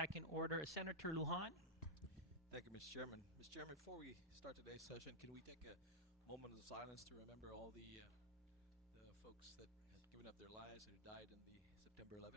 back in order. Senator Lujan. Thank you, Mr. Chairman. Mr. Chairman, before we start today's session, can we take a moment of silence to remember all the folks that have given up their lives and who died in the September 11?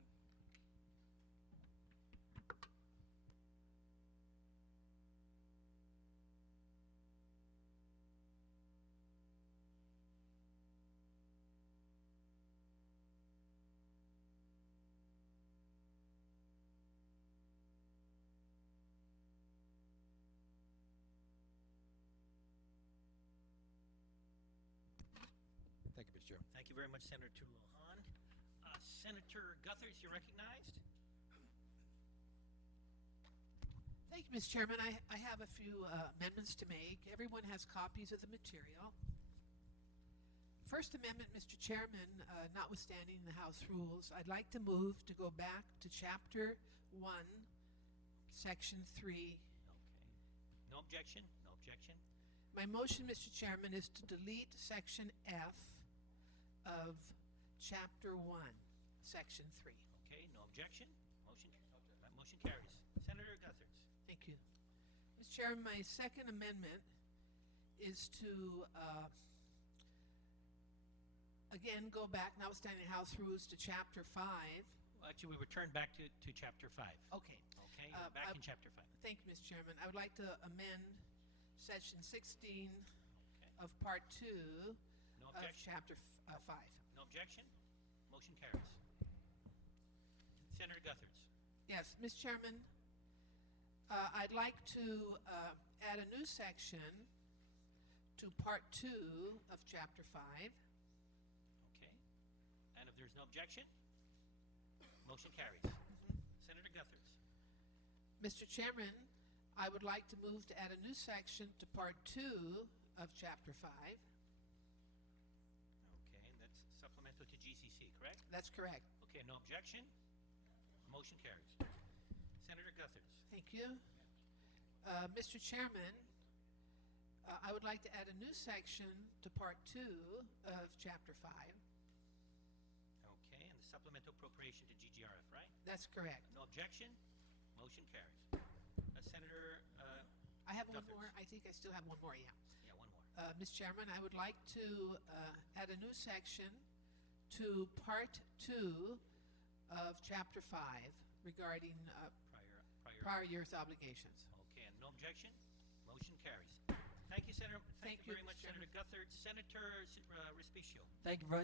Thank you, Mr. Chairman. Thank you very much, Senator Lujan. Senator Guthers, you're recognized. Thank you, Mr. Chairman. I have a few amendments to make. Everyone has copies of the material. First amendment, Mr. Chairman, notwithstanding the House rules, I'd like to move to go back to Chapter 1, Section 3. Okay. No objection? No objection? My motion, Mr. Chairman, is to delete Section F of Chapter 1, Section 3. Okay, no objection? That motion carries. Senator Guthers. Thank you. Mr. Chairman, my second amendment is to, again, go back, notwithstanding House rules, to Chapter 5. Well, actually, we return back to Chapter 5. Okay. Okay, back in Chapter 5. Thank you, Mr. Chairman. I would like to amend Section 16 Okay. of Part 2 No of objection? Chapter 5. No objection? Motion carries. Senator Guthers. Yes, Mr. Chairman, I'd like to add a new section to Part 2 of Chapter 5. Okay. And if there's no objection, motion carries. Senator Guthers. Mr. Chairman, I would like to move to add a new section to Part 2 of Chapter 5. Okay, and that's supplemental to GCC, correct? That's correct. Okay, no objection? Motion carries. Senator Guthers. Thank you. Mr. Chairman, I would like to add a new section to Part 2 of Chapter 5. Okay, and the supplemental appropriation to GGRF, right? That's correct. No objection? Motion carries. Senator I have one Guthers. more. I think I still have one more, yeah. Yeah, one more. Mr. Chairman, I would like to add a new section to Part 2 of Chapter 5 regarding prior year's obligations. Okay, and no objection? Motion carries. Thank you, Senator. Thank you very much, Senator Guthers. Senator Respicio. Thank you very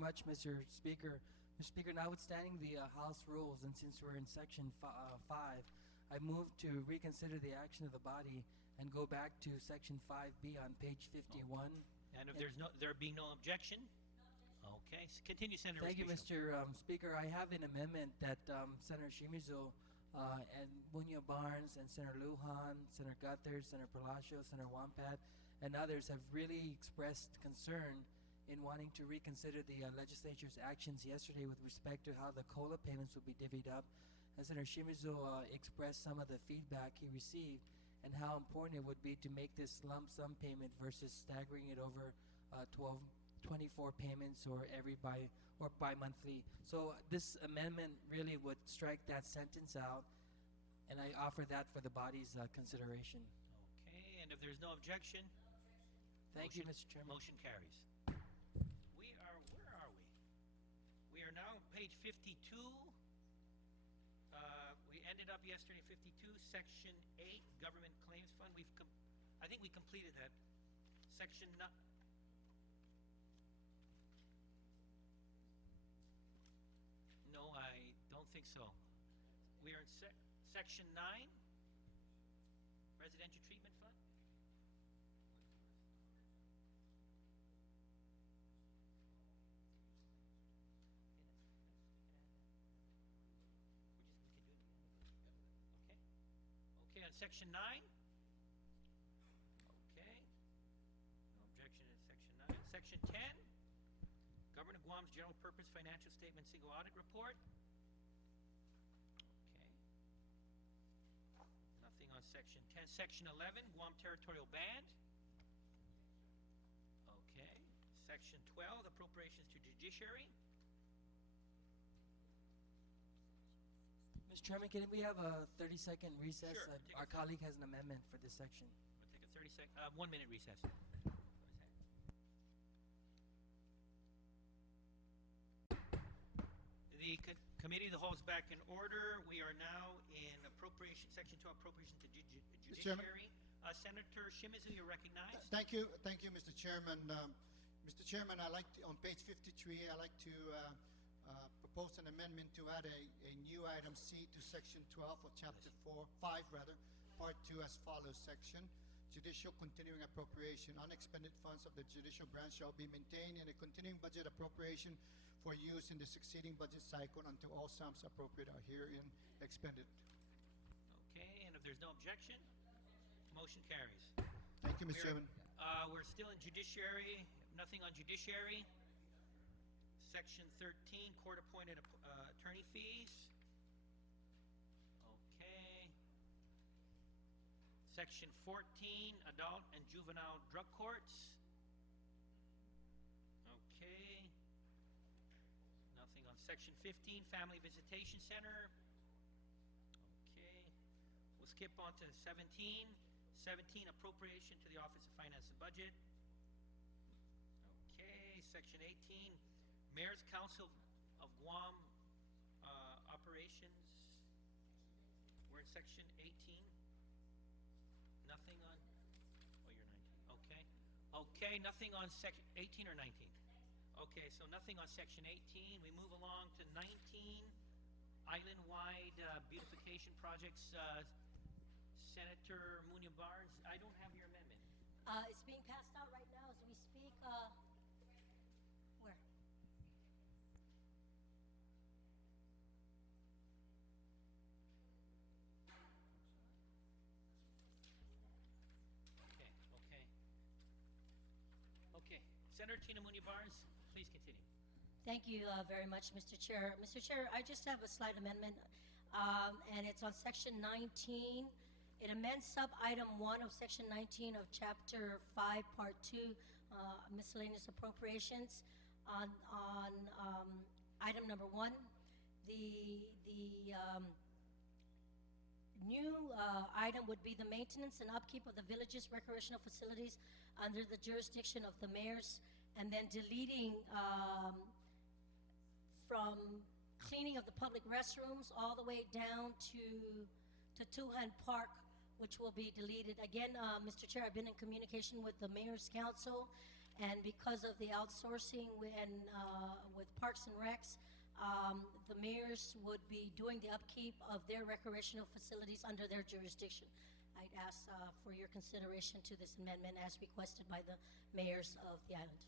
much, Mr. Speaker. Mr. Speaker, notwithstanding the House rules, and since we're in Section 5, I move to reconsider the action of the body and go back to Section 5B on page 51. Okay. And if there being no objection? Okay, so continue, Senator Thank you, Respicio. Mr. Speaker. I have an amendment that Senator Shimizu and Munya Barnes and Senator Lujan, Senator Guthers, Senator Palacio, Senator Wampat, and others have really expressed concern in wanting to reconsider the legislature's actions yesterday with respect to how the COLA payments will be divvied up. And Senator Shimizu expressed some of the feedback he received and how important it would be to make this lump sum payment versus staggering it over 24 payments or bi-monthly. So this amendment really would strike that sentence out, and I offer that for the body's consideration. Okay, and if there's no objection? Thank you, Mr. Chairman. Motion carries. Where are we? We are now on page 52. We ended up yesterday 52, Section 8, Government Claims Fund. I think we completed that. Section 9. No, I don't think so. We are in Section 9, Residential Treatment Fund. Okay, on Section 9. Okay. No objection in Section 9. Section 10. Government of Guam's General Purpose Financial Statement Single Audit Report. Okay. Nothing on Section 10. Section 11, Guam Territorial Band. Okay. Section 12, Appropriations to Judiciary. Mr. Mr. Chairman, can we have a 30-second recess? Sure, take Our a- colleague has an amendment for this section. We'll take a 30-second, 1-minute recess. The committee of the whole is back in order. We are now in appropriation, section 2, appropriation to Mr. Chairman. judiciary. Senator Shimizu, you're recognized. Thank you, Mr. Chairman. Mr. Chairman, on page 53, I'd like to propose an amendment to add a new item C to section 12 of chapter 5 rather, part 2 as follows section. Judicial continuing appropriation. Unexpended funds of the judicial branch shall be maintained in a continuing budget appropriation for use in the succeeding budget cycle until all sums appropriate are herein expended. Okay, and if there's no objection, motion carries. Thank you, Mr. Chairman. We're still in judiciary, nothing on judiciary. Section 13, court-appointed attorney fees. Okay. Section 14, adult and juvenile drug courts. Okay. Nothing on section 15, family visitation center. Okay. We'll skip on to 17. 17, appropriation to the Office of Finance and Budget. Okay, section 18, Mayor's Council of Guam operations. We're in section 18. Nothing on, oh, you're 19, okay. Okay, nothing on section 18 or 19? Okay, so nothing on section 18. We move along to 19, island-wide beautification projects. Senator Munia Barnes, I don't have your amendment. It's being passed out right now as we speak. Where? Okay. Senator Tina Munia Barnes, please continue. Thank you very much, Mr. Chair. Mr. Chair, I just have a slight amendment, and it's on section 19. It amends sub-item 1 of section 19 of chapter 5, part 2, miscellaneous appropriations. On item number 1, the new item would be the maintenance and upkeep of the village's recreational facilities under the jurisdiction of the mayors, and then deleting from cleaning of the public restrooms all the way down to Tuhan Park, which will be deleted. Again, Mr. Chair, I've been in communication with the Mayor's Council, and because of the outsourcing with Parks and Recs, the mayors would be doing the upkeep of their recreational facilities under their jurisdiction. I'd ask for your consideration to this amendment as requested by the mayors of the island.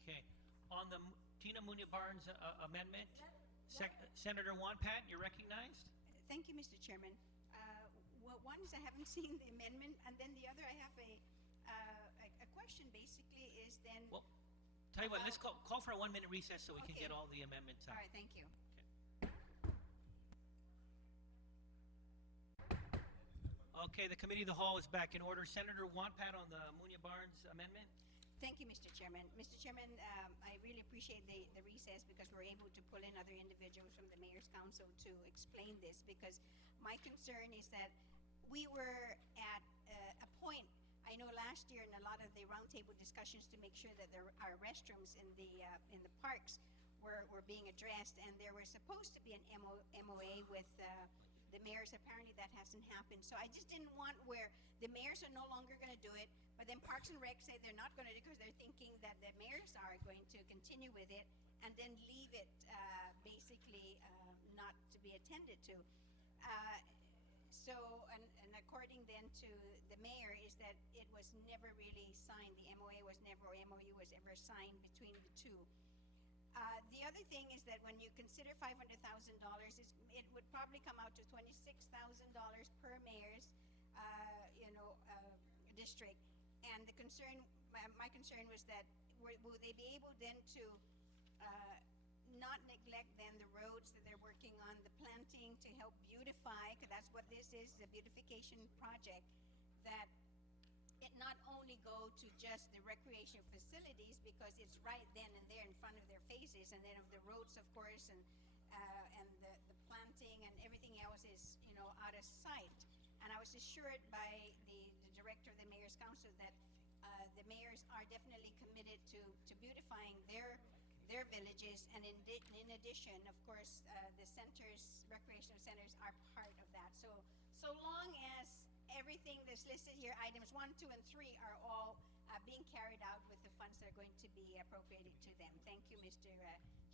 Okay. On the Tina Munia Barnes amendment, Senator Wonpat, you're recognized. Thank you, Mr. Chairman. One is I haven't seen the amendment, and then the other I have a question. Basically, is then. Well, tell you what, let's call for a 1-minute recess so we can Okay. get all the amendments out. All right, thank you. Okay, the committee of the whole is back in order. Senator Wonpat on the Munia Barnes amendment. Thank you, Mr. Chairman. Mr. Chairman, I really appreciate the recess because we're able to pull in other individuals from the Mayor's Council to explain this, because my concern is that we were at a point, I know last year in a lot of the roundtable discussions to make sure that our restrooms in the parks were being addressed, and there was supposed to be an MOA with the mayors. Apparently that hasn't happened. So I just didn't want where the mayors are no longer going to do it, but then Parks and Rec say they're not going to do it because they're thinking that the mayors are going to continue with it and then leave it basically not to be attended to. So, and according then to the mayor, is that it was never really signed. The MOA was never, or MOU was ever signed between the two. The other thing is that when you consider $500,000, it would probably come out to $26,000 per mayor's, district. And the concern, my concern was that will they be able then to not neglect then the roads that they're working on, the planting to help beautify, because that's what this is, the beautification project, that it not only go to just the recreation facilities, because it's right then and there in front of their faces, and then of the roads, of course, and the planting and everything else is, out of sight. And I was assured by the director of the Mayor's Council that the mayors are definitely committed to beautifying their villages, and in addition, of course, the recreational centers are part of that. So long as everything that's listed here, items 1, 2, and 3, are all being carried out with the funds that are going to be appropriated to them. Thank you, Mr.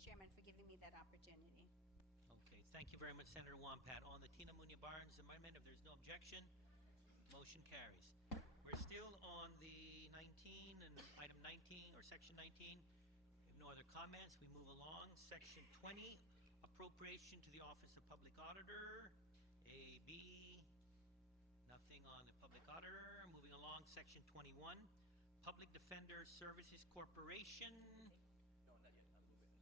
Chairman, for giving me that opportunity. Okay, thank you very much, Senator Wampat. On the Tina Munoz Barnes amendment, if there's no objection, motion carries. We're still on the 19 and item 19 or section 19. If no other comments, we move along. Section 20, appropriation to the Office of Public Auditor. A, B, nothing on the Public Auditor. Moving along, section 21, Public Defender Services Corporation. No, not yet.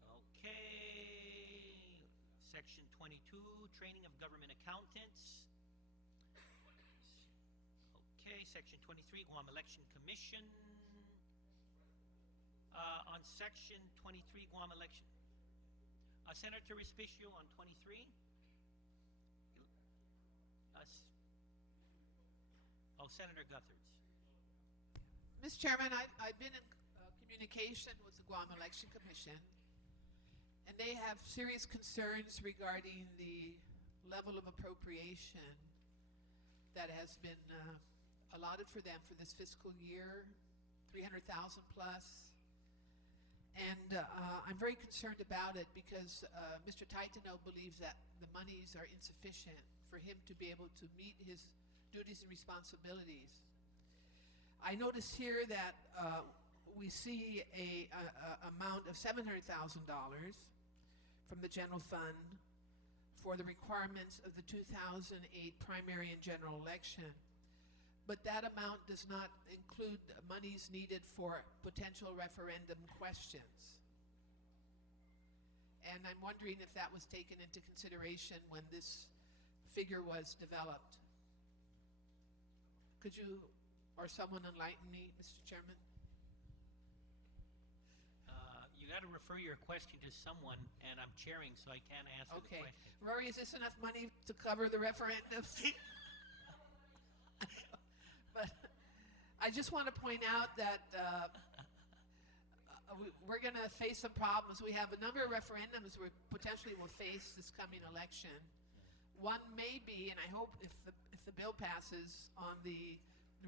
I'll move it. Okay. Section 22, Training of Government Accountants. Okay, section 23, Guam Election Commission. On section 23, Guam Election. Senator Respicio on 23. Senator Gutherts. Mr. Chairman, I've been in communication with the Guam Election Commission, and they have serious concerns regarding the level of appropriation that has been allotted for them for this fiscal year, $300,000 plus. And I'm very concerned about it because Mr. Taitano believes that the monies are insufficient for him to be able to meet his duties and responsibilities. I notice here that we see a amount of $700,000 from the general fund for the requirements of the 2008 primary and general election. But that amount does not include monies needed for potential referendum questions. And I'm wondering if that was taken into consideration when this figure was developed. Could you or someone enlighten me, Mr. Chairman? You got to refer your question to someone, and I'm chairing, so I can't answer the Okay. question. Rory, is this enough money to cover the referendum? But I just want to point out that we're going to face some problems. We have a number of referendums we potentially will face this coming election. One may be, and I hope if the bill passes, on the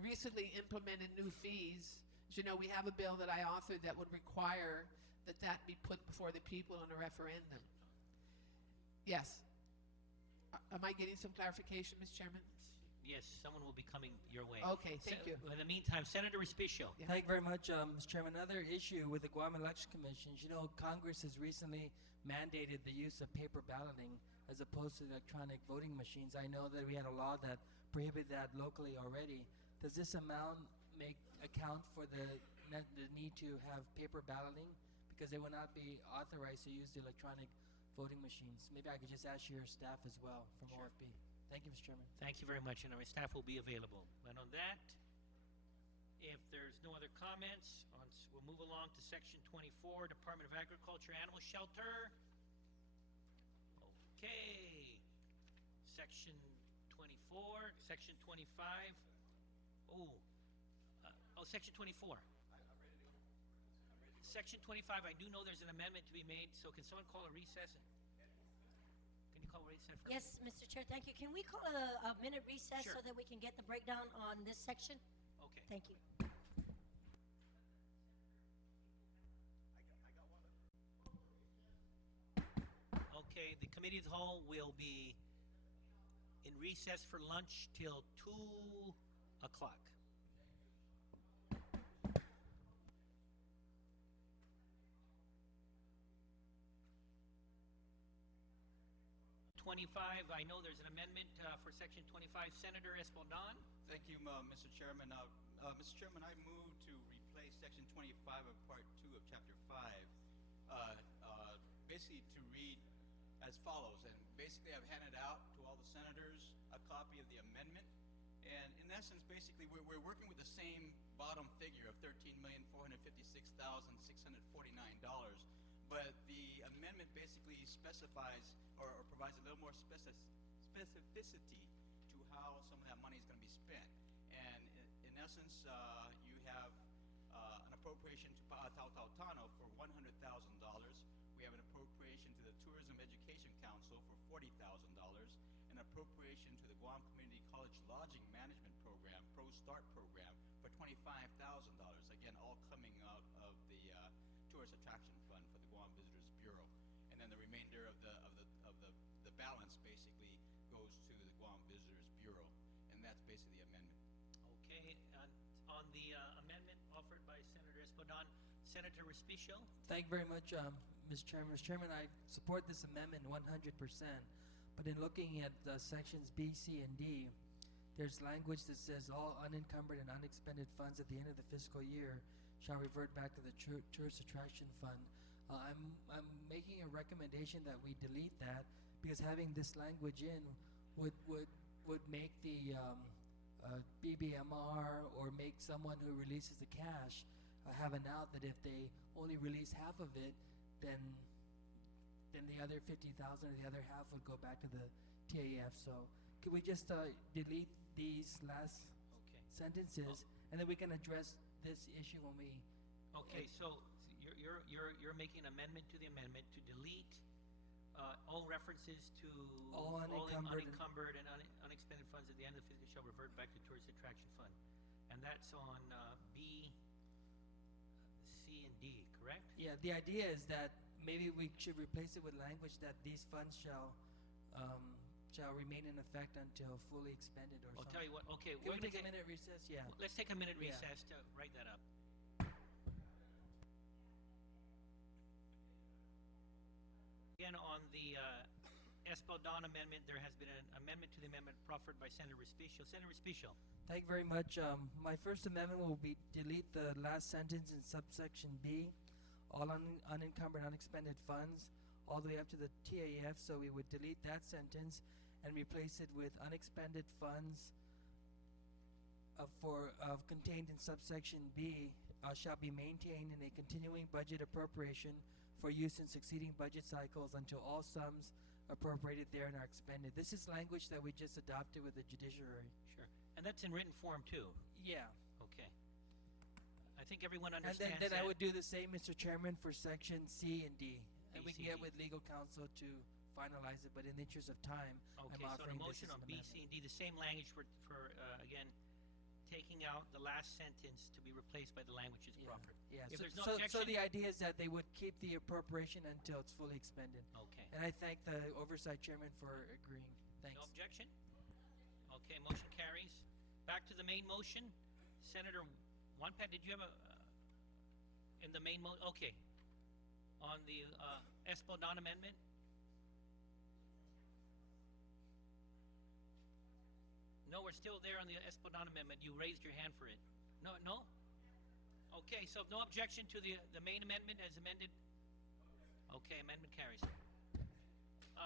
recently implemented new fees. As you know, we have a bill that I authored that would require that be put before the people in a referendum. Yes. Am I getting some clarification, Mr. Chairman? Yes, someone will be coming your way. Okay, thank you. In the meantime, Senator Respicio. Yeah. Thank you very much, Mr. Chairman. Another issue with the Guam Election Commission, Congress has recently mandated the use of paper balloting as opposed to electronic voting machines. I know that we had a law that prohibited that locally already. Does this amount account for the need to have paper balloting? Because they will not be authorized to use the electronic voting machines. Maybe I could just ask your staff as well from Sure. OFB. Thank you, Mr. Chairman. Thank you very much, and our staff will be available. And on that, if there's no other comments, we'll move along to Section 24, Department of Agriculture Animal Shelter. Okay. Section 24, Section 25. Section 24. Section 25, I do know there's an amendment to be made, so can someone call a recess? Can you call a recess? Yes, Mr. Chair, thank you. Can we call a minute recess Sure. so that we can get the breakdown on this section? Okay. Thank you. Okay, the committee of the whole will be in recess for lunch till 2 o'clock. 25, I know there's an amendment for Section 25. Senator Espaldon. Thank you, Mr. Chairman. Mr. Chairman, I move to replace Section 25 of Part 2 of Chapter 5, basically to read as follows. And basically, I've handed out to all the senators a copy of the amendment. And in essence, basically, we're working with the same bottom figure of $13,456,649. But the amendment basically specifies or provides a little more specificity specificity to how some of that money is going to be spent. And in essence, you have an appropriation to Pa'atautau for $100,000. We have an appropriation to the Tourism Education Council for $40,000, an appropriation to the Guam Community College Lodging Management Program, Pro-Start Program, for $25,000. Again, all coming out of the Tourist Attraction Fund for the Guam Visitors Bureau. And then the remainder of the balance basically goes to the Guam Visitors Bureau. And that's basically the amendment. Okay, on the amendment offered by Senator Espadon, Senator Respicio? Thank you very much, Mr. Chairman. Mr. Chairman, I support this amendment 100%. But in looking at sections B, C, and D, there's language that says all unencumbered and unexpended funds at the end of the fiscal year shall revert back to the Tourist Attraction Fund. I'm making a recommendation that we delete that, because having this language in would make the BBMR or make someone who releases the cash have an out that if they only release half of it, then the other 50,000 or the other half would go back to the TAF. So could we just delete these last sentences, and then we can address this issue when we. Okay, so you're making an amendment to the amendment to delete all references to All unencumbered and unexpended funds at the end of the fiscal shall revert back to Tourist Attraction Fund, and that's on B, C, and D, correct? Yeah, the idea is that maybe we should replace it with language that these funds shall remain in effect until fully expended or I'll something. tell you what. Okay, Can we take a minute recess? Yeah. Let's take a minute Yeah. recess to write that up. Again, on the Espadon amendment, there has been an amendment to the amendment proffered by Senator Respicio. Senator Respicio. Thank you very much. My first amendment will be delete the last sentence in subsection B, all unencumbered unexpended funds, all the way up to the TAF. So we would delete that sentence and replace it with unexpended funds contained in subsection B shall be maintained in a continuing budget appropriation for use in succeeding budget cycles until all sums appropriated therein are expended. This is language that we just adopted with the judiciary. Sure. And that's in written form too. Yeah. Okay. I think everyone And understands then that. I would do the same, Mr. Chairman, for section C and D. And we C, can get D. with legal counsel to finalize it, but in the interest of time, Okay, I'm so the offering motion this on as an B, amendment. C, and D, the same language for again, taking out the last sentence to be replaced by the language is proffered. Yeah, If so, there's no so objection. the idea is that they would keep the appropriation until it's fully expended. Okay. And I thank the oversight chairman for agreeing. Thanks. No objection? Okay, motion carries. Back to the main motion. Senator Wanpat, did you have in the main okay. On the Espadon amendment? No, we're still there on the Espadon amendment. You raised your hand for it. No? Okay, so no objection to the main amendment as amended? Okay, amendment carries.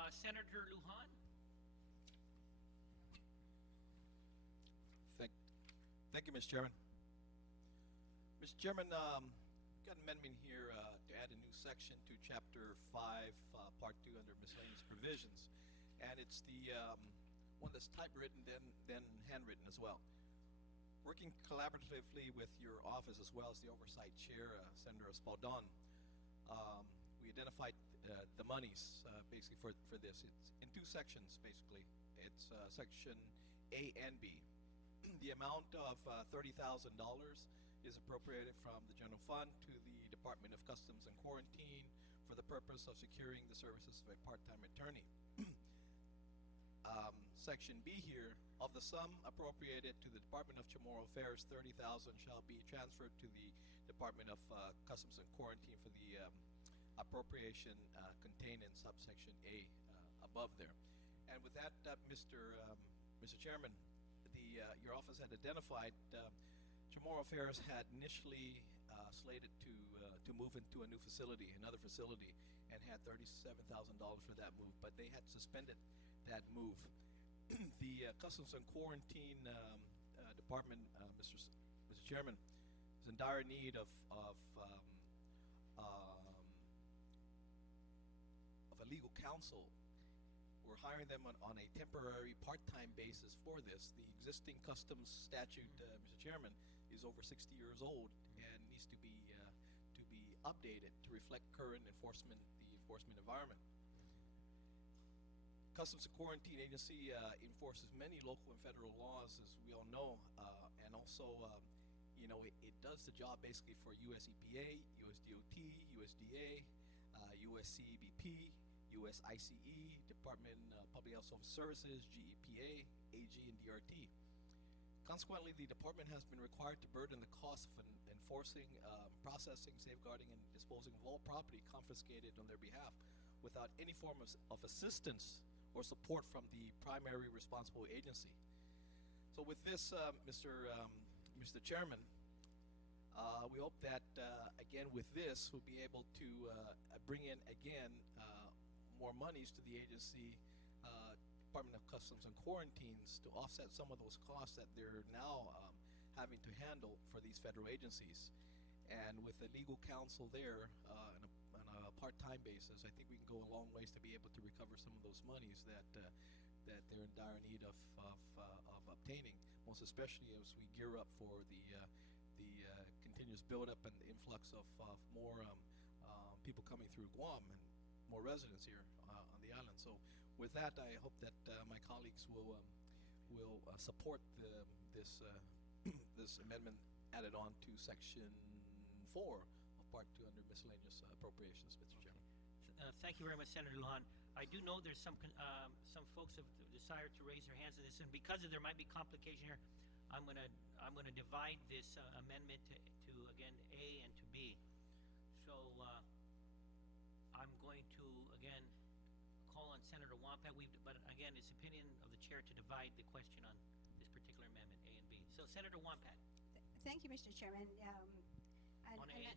Senator Lujan? Thank you, Mr. Chairman. Mr. Chairman, we've got an amendment here to add a new section to Chapter 5, Part 2 under miscellaneous provisions. And it's the one that's typewritten, then handwritten as well. Working collaboratively with your office as well as the oversight chair, Senator Espaldon, we identified the monies basically for this. It's in two sections basically. It's section A and B. The amount of $30,000 is appropriated from the general fund to the Department of Customs and Quarantine for the purpose of securing the services of a part-time attorney. Section B here, of the sum appropriated to the Department of Chamorro Affairs, $30,000 shall be transferred to the Department of Customs and Quarantine for the appropriation contained in subsection A above there. And with that, Mr. Chairman, your office had identified Chamorro Affairs had initially slated to move into a new facility, another facility, and had $37,000 for that move, but they had suspended that move. The Customs and Quarantine Department, Mr. Chairman, is in dire need of a legal counsel We're hiring them on a temporary part-time basis for this. The existing customs statute, Mr. Chairman, is over 60 years old and needs to be updated to reflect current the enforcement environment. Customs and Quarantine Agency enforces many local and federal laws, as we all know, and also, it does the job basically for US EPA, US DOT, USDA, USCBP, US ICE, Department of Public Health Services, GEPA, AG, and DRT. Consequently, the department has been required to burden the cost of enforcing, processing, safeguarding, and disposing of all property confiscated on their behalf without any form of assistance or support from the primary responsible agency. So with this, Mr. Chairman, we hope that, again, with this, we'll be able to bring in, again, more monies to the agency, Department of Customs and Quarantines, to offset some of those costs that they're now having to handle for these federal agencies. And with the legal counsel there on a part-time basis, I think we can go a long ways to be able to recover some of those monies that they're in dire need of obtaining, most especially as we gear up for the continuous buildup and influx of more people coming through Guam and more residents here on the island. So with that, I hope that my colleagues will support this this amendment added on to Section 4 of Part 2 under miscellaneous appropriations, Mr. Chairman. Thank you very much, Senator Lujan. I do know there's some folks have desired to raise their hands on this, and because there might be complication here, I'm gonna divide this amendment to again A and to B. So I'm going to again call on Senator Wampat. But again, it's opinion of the chair to divide the question on this particular amendment A and B. So Senator Wampat. Thank you, Mr. Chairman. On A?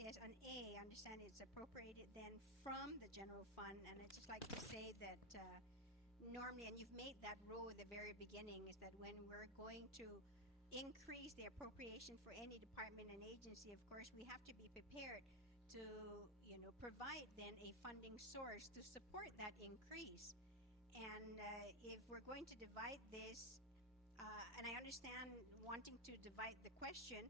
Yes, on A, I understand it's appropriated then from the general fund, and I'd just like to say that normally, and you've made that rule at the very beginning, is that when we're going to increase the appropriation for any department and agency, of course, we have to be prepared to, provide then a funding source to support that increase. And if we're going to divide this, and I understand wanting to divide the question,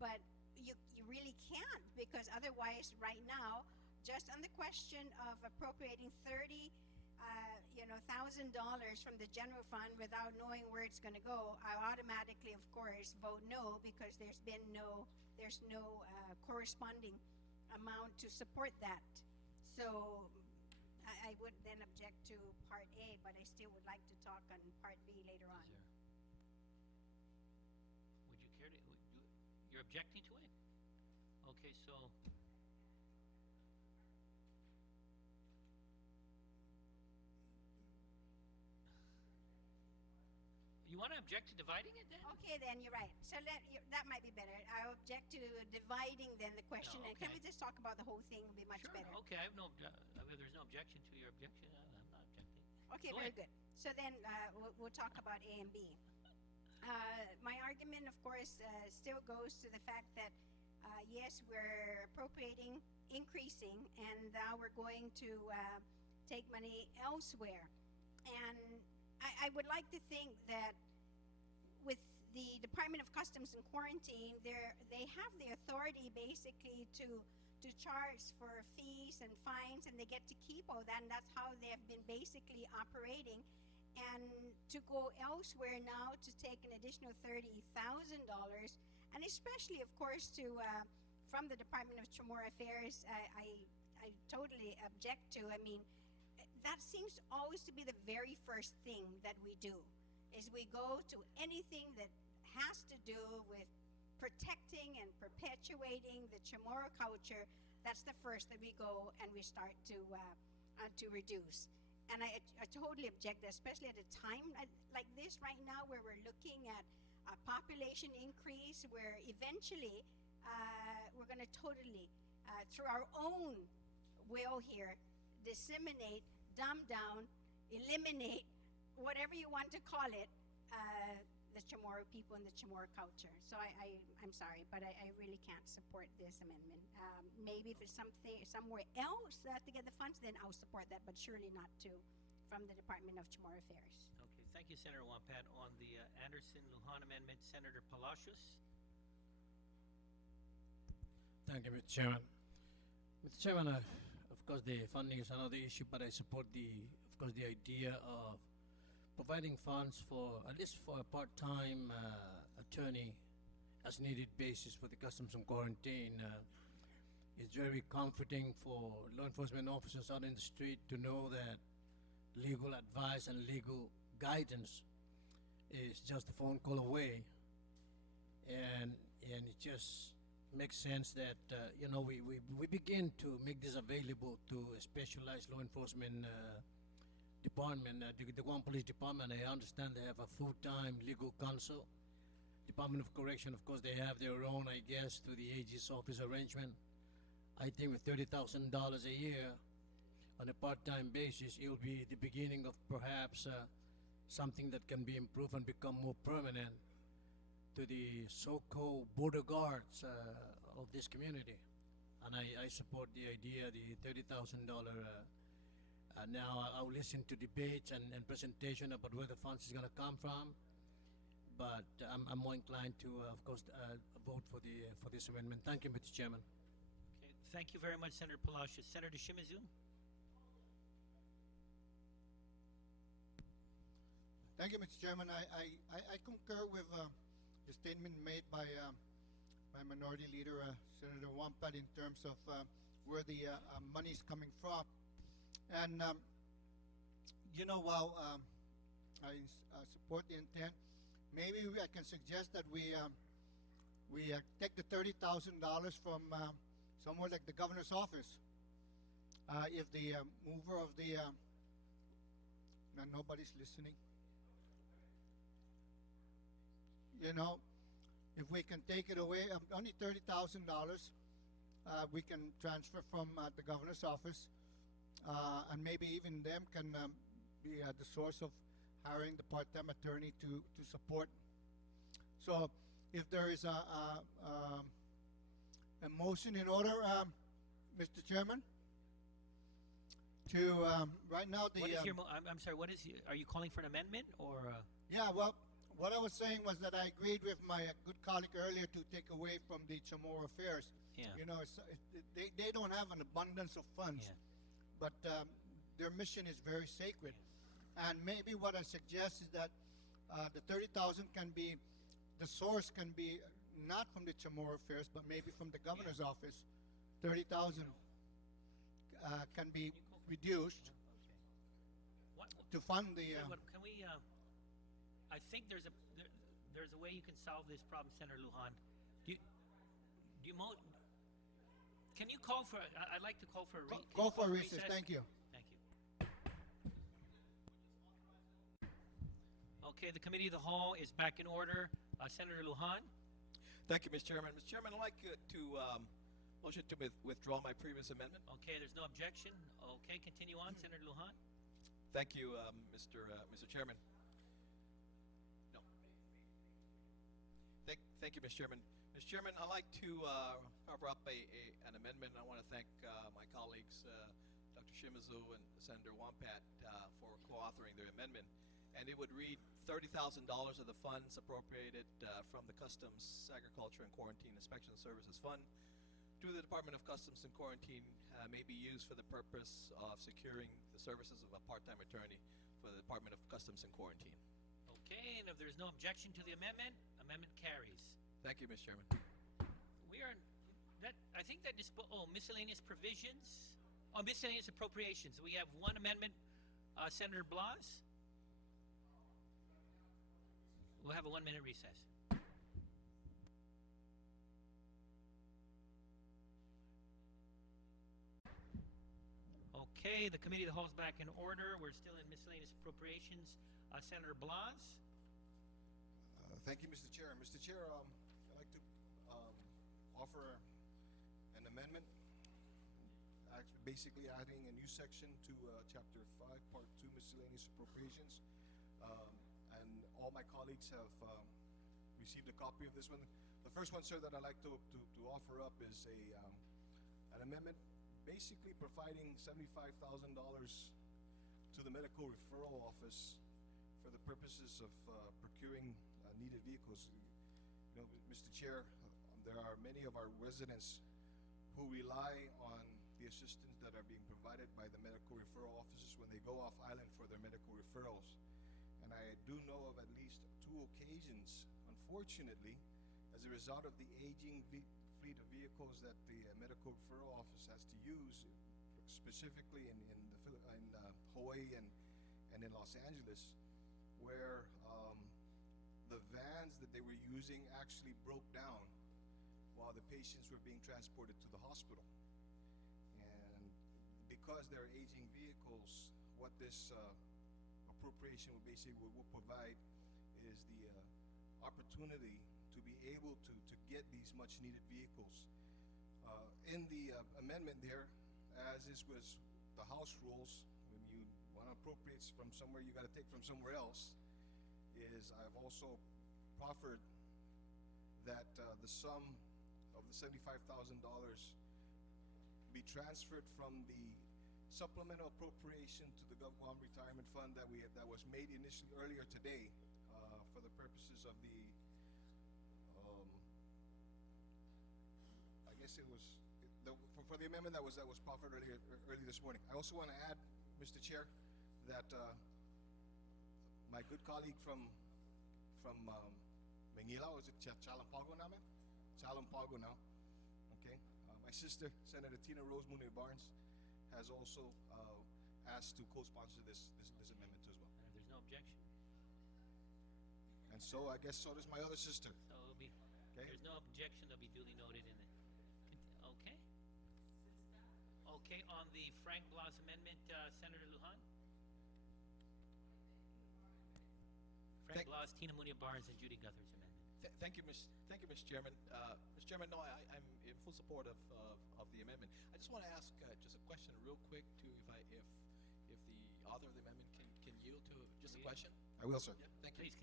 but you really can't, because otherwise right now, just on the question of appropriating $30,000 from the general fund without knowing where it's going to go, I automatically, of course, vote no, because there's no corresponding amount to support that. So I would then object to Part A, but I still would like to talk on Part B later on. Would you care to? You're objecting to it? Okay, so. You want to object to dividing it then? Okay, then you're right. So that might be better. I object to dividing then the question. No, And can okay. we just talk about the whole thing? Would be much Sure, better. okay, I have no, if there's no objection to your objection, I'm not objecting. Okay, Go very ahead. good. So then we'll talk about A and B. My argument, of course, still goes to the fact that yes, we're appropriating, increasing, and now we're going to take money elsewhere. And I would like to think that with the Department of Customs and Quarantine, they have the authority basically to charge for fees and fines, and they get to keep all that, and that's how they have been basically operating. And to go elsewhere now to take an additional $30,000, and especially, of course, from the Department of Chamorro Affairs, I totally object to. I mean, that seems always to be the very first thing that we do, is we go to anything that has to do with protecting and perpetuating the Chamorro culture. That's the first that we go and we start to reduce. And I totally object, especially at a time like this right now, where we're looking at a population increase, where eventually we're going to totally, through our own will here, disseminate, dumb down, eliminate, whatever you want to call it, the Chamorro people and the Chamorro culture. So I'm sorry, but I really can't support this amendment. Maybe if it's somewhere else to get the funds, then I'll support that, but surely not from from the Department of Chamorro Affairs. Okay, thank you, Senator Wampat. On the Anderson-Lujan amendment, Senator Palacios. Thank you, Mr. Chairman. Mr. Chairman, of course, the funding is another issue, but I support of course, the idea of providing funds for, at least for a part-time attorney as needed basis for the Customs and Quarantine. It's very comforting for law enforcement officers out in the street to know that legal advice and legal guidance is just a phone call away, and it just makes sense that we begin to make this available to a specialized law enforcement department. The Guam Police Department, I understand they have a full-time legal counsel. Department of Correction, of course, they have their own, I guess, to the AG's office arrangement. I think with $30,000 a year on a part-time basis, it will be the beginning of perhaps something that can be improved and become more permanent to the so-called border guards of this community. And I support the idea, the $30,000. Now I'll listen to debates and presentation about where the funds is going to come from, but I'm more inclined to, of course, vote for this amendment. Thank you, Mr. Chairman. Okay, thank you very much, Senator Palacios. Senator Shimizu. Thank you, Mr. Chairman. I concur with the statement made by Minority Leader Senator Wampat in terms of where the money is coming from. And, while I support the intent, maybe I can suggest that we take the $30,000 from somewhere like the governor's office. If the mover of the, now nobody's listening. If we can take it away, only $30,000, we can transfer from the governor's office, and maybe even them can be the source of hiring the part-time attorney to support. So, if there is a motion in order, Mr. Chairman, to right now the. What is your? I'm sorry. What is? Are you calling for an amendment or? Yeah. Well. What I was saying was that I agreed with my good colleague earlier to take away from the Chamorro Affairs. Yeah. They don't have an abundance of funds, Yeah. but their mission is very sacred. And maybe what I suggest is that the $30,000 can be, the source can be not from the Chamorro Affairs, but maybe from the governor's office. 30,000 can be reduced What? to fund the. Can we? I think there's a way you can solve this problem, Senator Lujan. Can you call for? I'd like to call for a Go for a recess. Thank you. Thank you. Okay, the committee of the whole is back in order. Senator Lujan. Thank you, Mr. Chairman. Mr. Chairman, I'd like to motion to withdraw my previous amendment. Okay, there's no objection. Okay, continue on, Senator Lujan. Thank you, Mr. Chairman. No. Thank you, Mr. Chairman. Mr. Chairman, I'd like to cover up an amendment. I want to thank my colleagues, Dr. Shimizu and Senator Wampat, for co-authoring their amendment. And it would read $30,000 of the funds appropriated from the Customs, Agriculture, and Quarantine Inspection Services Fund to the Department of Customs and Quarantine may be used for the purpose of securing the services of a part-time attorney for the Department of Customs and Quarantine. Okay, and if there's no objection to the amendment, amendment carries. Thank you, Mr. Chairman. We are that. I think that miscellaneous provisions. Oh, miscellaneous appropriations. We have one amendment. Senator Blas. We'll have a 1-minute recess. Okay, the committee of the whole is back in order. We're still in miscellaneous appropriations. Senator Blas. Thank you, Mr. Chair. Mr. Chair, I'd like to offer an amendment, basically adding a new section to Chapter 5, Part 2, Miscellaneous Appropriations. And all my colleagues have received a copy of this one. The first one, sir, that I'd like to offer up is an amendment basically providing $75,000 to the medical referral office for the purposes of procuring needed vehicles. You know, Mr. Chair, there are many of our residents who rely on the assistance that are being provided by the medical referral offices when they go off island for their medical referrals. And I do know of at least 2 occasions, unfortunately, as a result of the aging fleet of vehicles that the medical referral office has to use, specifically in Hawaii and in Los Angeles, where the vans that they were using actually broke down while the patients were being transported to the hospital. And because they're aging vehicles, what this appropriation will provide is the opportunity to be able to get these much needed vehicles. In the amendment there, as is was the House rules, when you want to appropriate from somewhere, you got to take from somewhere else, is I've also proffered that the sum of the $75,000 be transferred from the supplemental appropriation to the Guam Retirement Fund that was made initially earlier today for the purposes of the I guess it was for the amendment that was proffered early this morning. I also want to add, Mr. Chair, that my good colleague from Manila, was it Chalampago now, ma'am? Chalampago now. Okay. My sister, Senator Tina Rose Munir Barnes, has also asked to co-sponsor this amendment as well. There's no objection. And so I guess so does my other sister. So it'll be, Okay. there's no objection, they'll be duly noted in the, okay. Okay, on the Frank Blas amendment, Senator Lujan? Frank Blas, Tina Munia Barnes, and Judy Guther's amendment. Thank you, Mr. Chairman. Mr. Chairman, no, I'm in full support of the amendment. I just want to ask just a question real quick to if the author of the amendment can yield to just a question. I will, sir. Yeah, thank you. Please,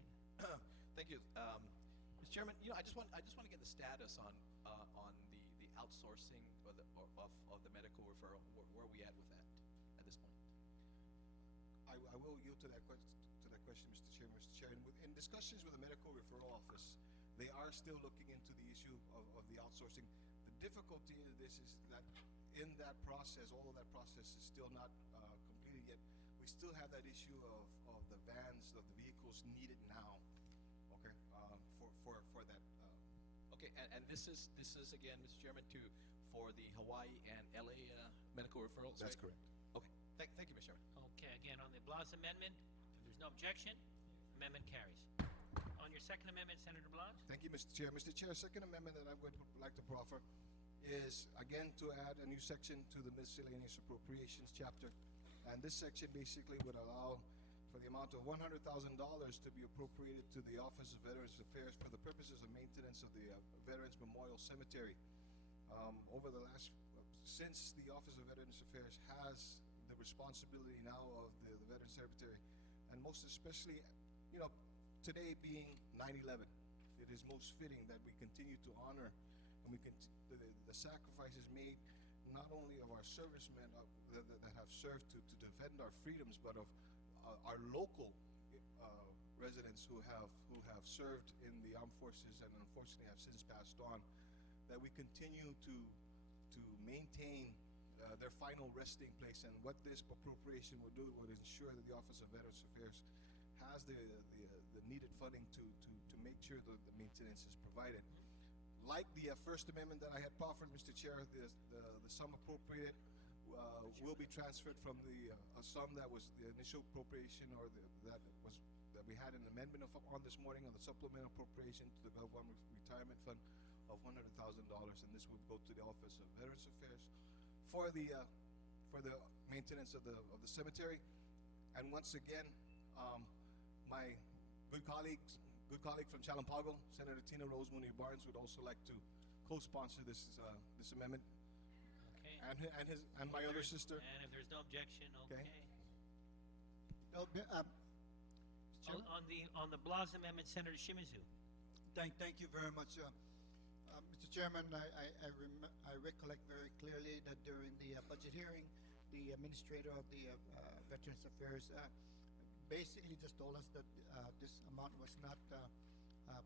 Thank you, Mr. Chairman. You know, I just want to get the status on the outsourcing of the medical referral. Where are we at with that at this point? I will yield to that question, Mr. Chair. Mr. Chair, in discussions with the medical referral office, they are still looking into the issue of the outsourcing. The difficulty in this is that in that process, although that process is still not completed yet, we still have that issue of the vans, of the vehicles needed now. Okay, for that. Okay, and this is again, Mr. Chairman, for the Hawaii and LA medical referrals. That's right? correct. Okay, thank you, Mr. Chairman. Okay, again, on the Blas amendment, if there's no objection, amendment carries. On your second amendment, Senator Blas? Thank you, Mr. Chair. Mr. Chair, second amendment that I would like to proffer is, again, to add a new section to the miscellaneous appropriations chapter. And this section basically would allow for the amount of $100,000 to be appropriated to the Office of Veterans Affairs for the purposes of maintenance of the Veterans Memorial Cemetery. Since the Office of Veterans Affairs has the responsibility now of the Veterans Cemetery, and most especially, you know, today being 9/11, it is most fitting that we continue to honor and the sacrifices made not only of our servicemen that have served to defend our freedoms, but of our local residents who have served in the armed forces and unfortunately have since passed on, that we continue to maintain their final resting place. And what this appropriation will do would ensure that the Office of Veterans Affairs has the needed funding to make sure that the maintenance is provided. Like the First Amendment that I had proffered, Mr. Chair, the sum appropriated will be transferred from the sum that was the initial appropriation that we had an amendment on this morning on the supplemental appropriation to the Guam Retirement Fund of $100,000, and this would go to the Office of Veterans Affairs for the maintenance of the cemetery. And once again, my good colleague from Chalampago, Senator Tina Rose Munir Barnes, would also like to co-sponsor this amendment. Okay. And my other sister. And if there's no objection, okay. On the Blas amendment, Senator Shimizu. Thank you very much. Mr. Chairman, I recollect very clearly that during the budget hearing, the administrator of the Veterans Affairs basically just told us that this amount was not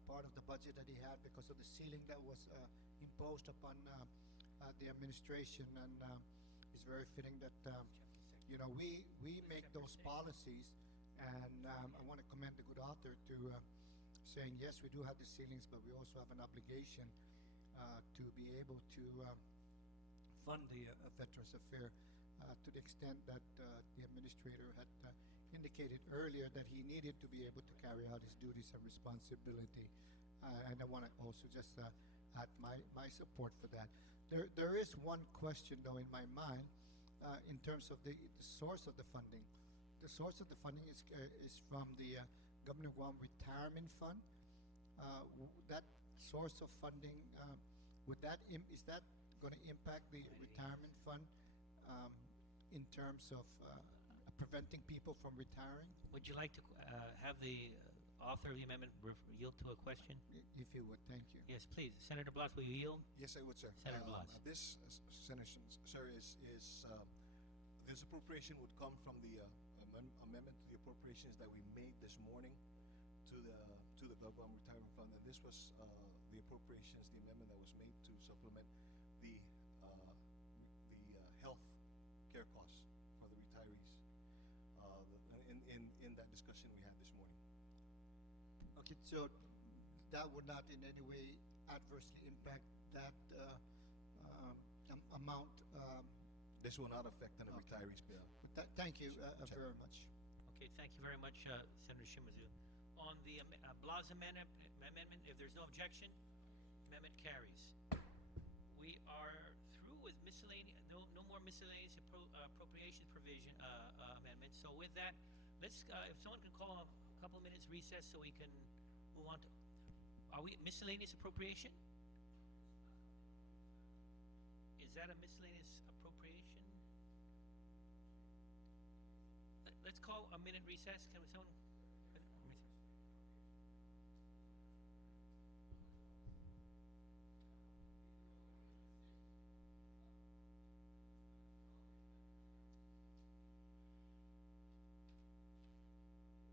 part of the budget that he had because of the ceiling that was imposed upon the administration, and it's very fitting that we make those policies, and I want to commend the good author to saying yes, we do have the ceilings, but we also have an obligation to be able to fund the Veterans Affairs to the extent that the administrator had indicated earlier that he needed to be able to carry out his duties and responsibility. And I want to also just add my support for that. There is one question, though, in my mind in terms of the source of the funding. The source of the funding is from the Governor of Guam Retirement Fund. That source of funding, is that going to impact the retirement fund in terms of preventing people from retiring? Would you like to have the author of the amendment yield to a question? If you would, thank you. Yes, please. Senator Blas, will you yield? Yes, I would, sir. Senator Blas. This, Senator, sir, is this appropriation would come from the amendment to the appropriations that we made this morning to the Guam Retirement Fund, and this was the appropriations, the amendment that was made to supplement the health care costs for the retirees. In that discussion we had this morning. Okay, so that would not in any way adversely impact that amount. This will not affect the retirees bill. Thank you very much. Okay, thank you very much, Senator Shimizu. On the Blas amendment, if there's no objection, amendment carries. We are through with miscellaneous, no more miscellaneous appropriation provision amendments. So with that, let's, if someone can call a couple of minutes recess so we can move on to, are we miscellaneous appropriation? Is that a miscellaneous appropriation? Let's call a minute recess. Can we, someone?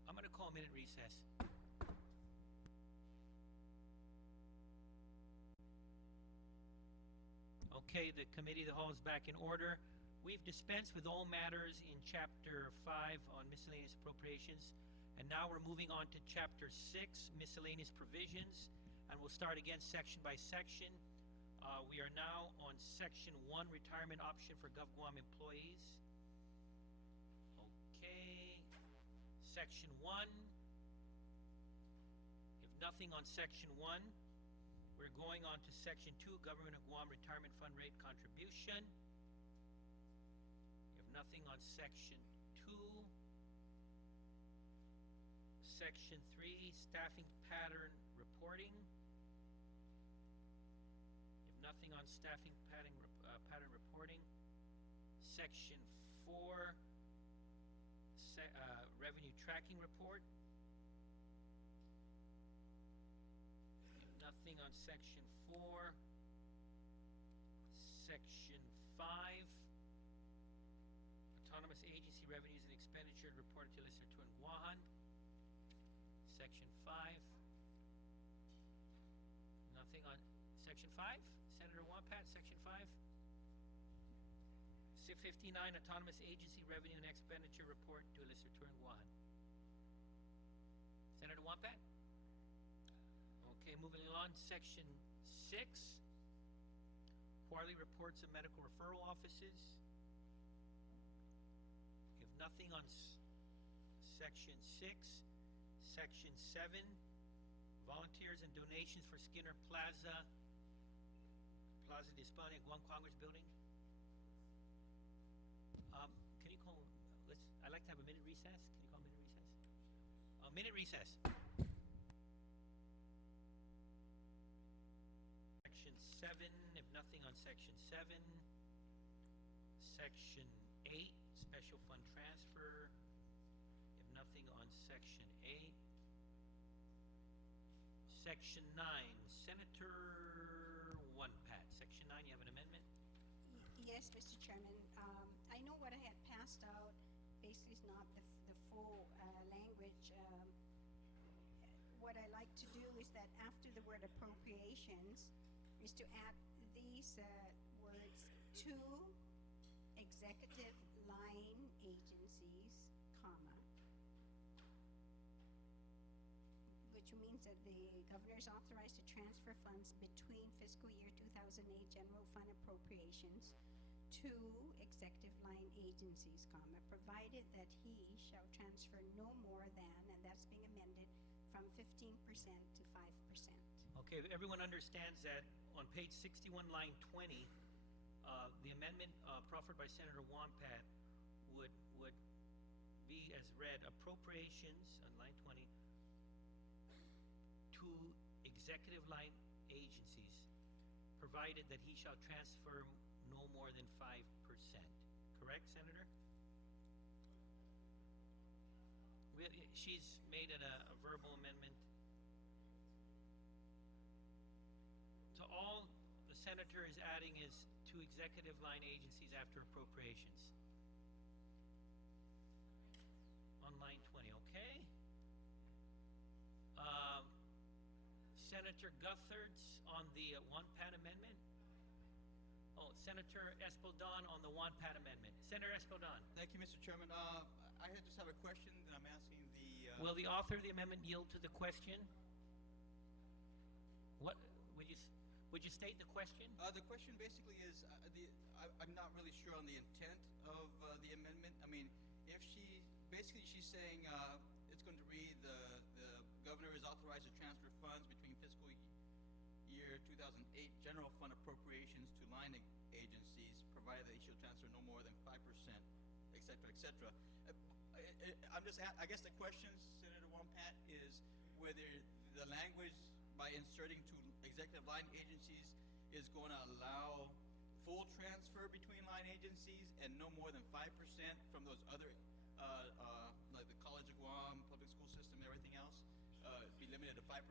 I'm going to call a minute recess. Okay, the committee of the whole is back in order. We've dispensed with all matters in Chapter 5 on miscellaneous appropriations, and now we're moving on to Chapter 6, miscellaneous provisions, and we'll start again section by section. We are now on Section 1, retirement option for GovGuam employees. Okay. Section 1. If nothing on Section 1, we're going on to Section 2, Government of Guam Retirement Fund Rate Contribution. If nothing on Section 2. Section 3, Staffing Pattern Reporting. If nothing on Staffing Pattern Reporting. Section 4, Revenue Tracking Report. Nothing on Section 4. Section 5, Autonomous Agency Revenues and Expenditure reported to Lister Tuan. Section 5. Nothing on Section 5. Senator Wampat, Section 5. 59, Autonomous Agency Revenue and Expenditure Report to Lister Tuan. Senator Wampat? Okay, moving along, Section 6, quarterly reports of medical referral offices. If nothing on Section 6, Section 7, volunteers and donations for Skinner Plaza de España, Guam Congress Building. Can you call, I'd like to have a minute recess. Can you call a minute recess? A minute recess. Section 7, if nothing on Section 7. Section 8, Special Fund Transfer. If nothing on Section 8. Section 9, Senator Wampat. Section 9, you have an amendment? Yes, Mr. Chairman. I know what I had passed out basically is not the full language. What I like to do is that after the word appropriations is to add these words to executive line agencies, comma, which means that the governor is authorized to transfer funds between fiscal year 2008 general fund appropriations to executive line agencies, comma, provided that he shall transfer no more than, and that's being amended from 15% to 5%. Okay, everyone understands that on page 61, line 20, the amendment proffered by Senator Wampat would be as read, appropriations on line 20 to executive line agencies, provided that he shall transfer no more than 5%. Correct, Senator? She's made it a verbal amendment. So all the senator is adding is to executive line agencies after appropriations. On line 20, okay? Senator Guthard's on the one-pat amendment. Oh, Senator Espaldon on the one-pat amendment. Senator Espaldon. Thank you, Mr. Chairman. I just have a question that I'm asking the. Will the author of the amendment yield to the question? What would you state the question? The question basically is, I'm not really sure on the intent of the amendment. I mean, if she's saying it's going to read the governor is authorized to transfer funds between fiscal year 2008 general fund appropriations to line agencies, provided that he shall transfer no more than 5%, et cetera, et cetera. I guess the question, Senator Wampat, is whether the language by inserting to executive line agencies is going to allow full transfer between line agencies and no more than 5% from those other, like the College of Guam, public school system, and everything else, be limited to 5%?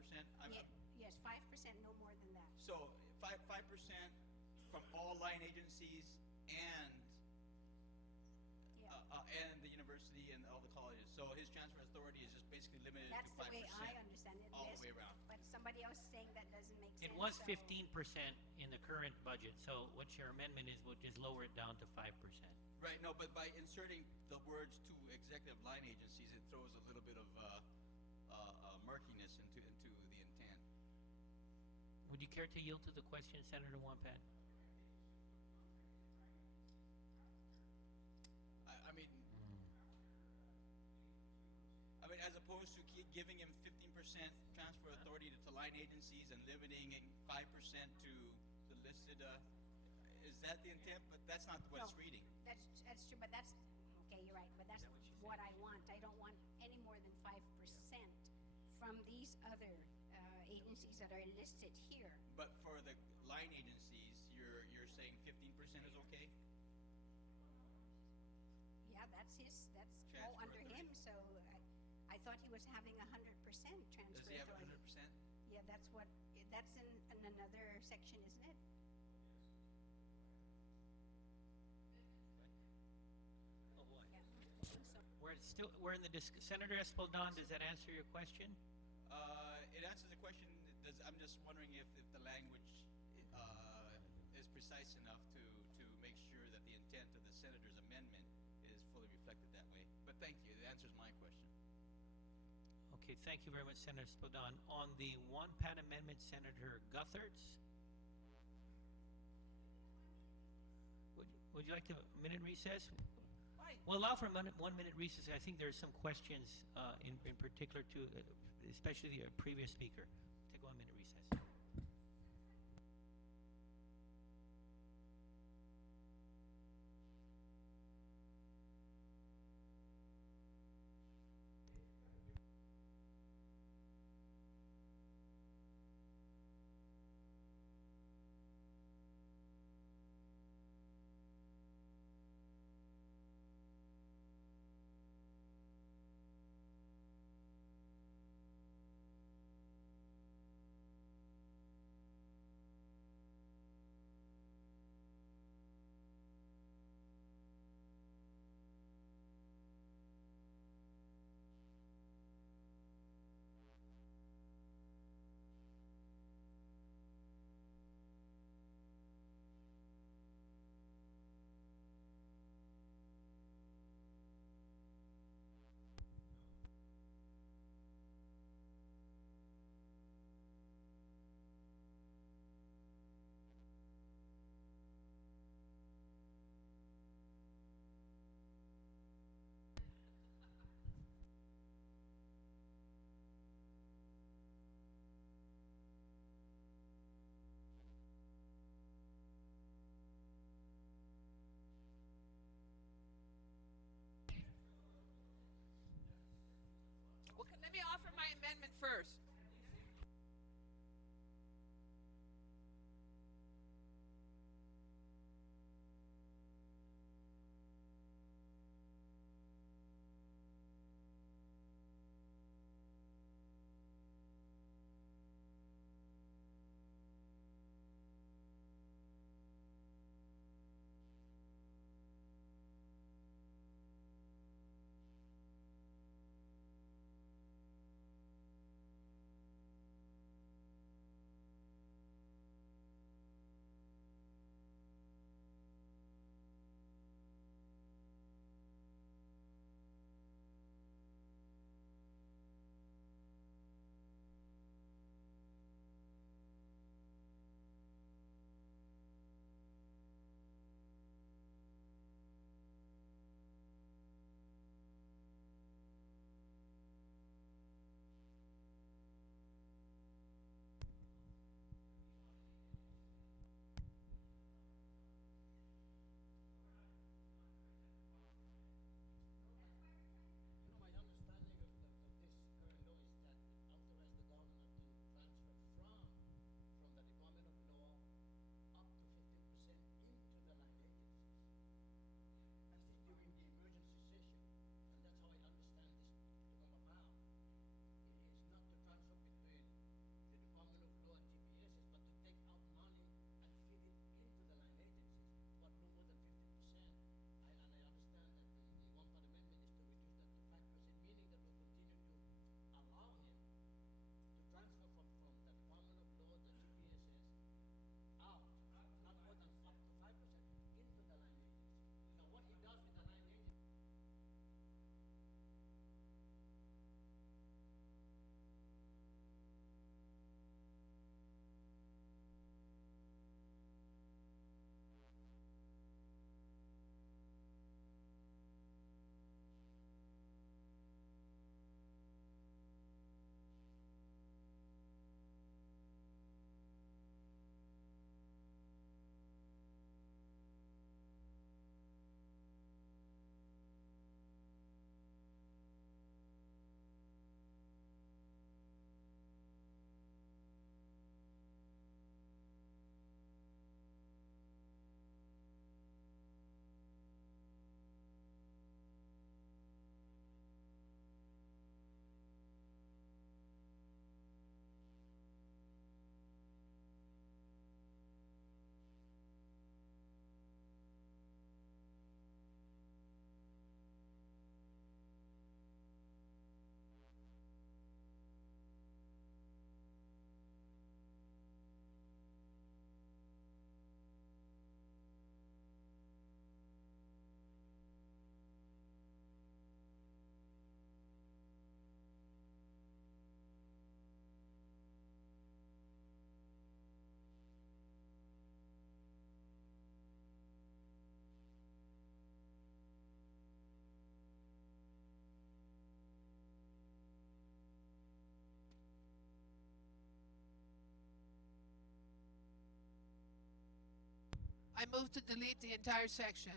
Yes, 5%, no more than that. So 5% from all line agencies and and the university and all the colleges. So his transfer authority is just basically limited That's to 5%. the way I understand it. All yes, the way around. But somebody else is saying that doesn't make sense. It was so- 15% in the current budget, so what your amendment is, we'll just lower it down to 5%. Right, no, but by inserting the words to executive line agencies, it throws a little bit of murkiness into the intent. Would you care to yield to the question, Senator Wampat? I mean, as opposed to giving him 15% transfer authority to line agencies and limiting 5% to the listed, is that the intent? But that's not what it's reading. That's true, but that's, okay, you're right, but that's what I want. I don't want any more than 5% from these other agencies that are listed here. But for the line agencies, you're saying 15% is okay? Yeah, that's Transfer all under authority. him, so I thought he was having 100% transfer Does he have authority. 100%? Yeah, that's in another section, isn't it? Oh, boy. Yeah, I think so. We're in the Senator Espaldon, does that answer your question? It answers the question. I'm just wondering if the language is precise enough to make sure that the intent of the senator's amendment is fully reflected that way. But thank you. It answers my question. Okay, thank you very much, Senator Espaldon. On the one-pat amendment, Senator Guthard's? Would you like to minute recess? We'll allow for a 1-minute recess. I think there's some questions in particular to, especially the previous speaker. Take a 1-minute recess. I move to delete the entire section.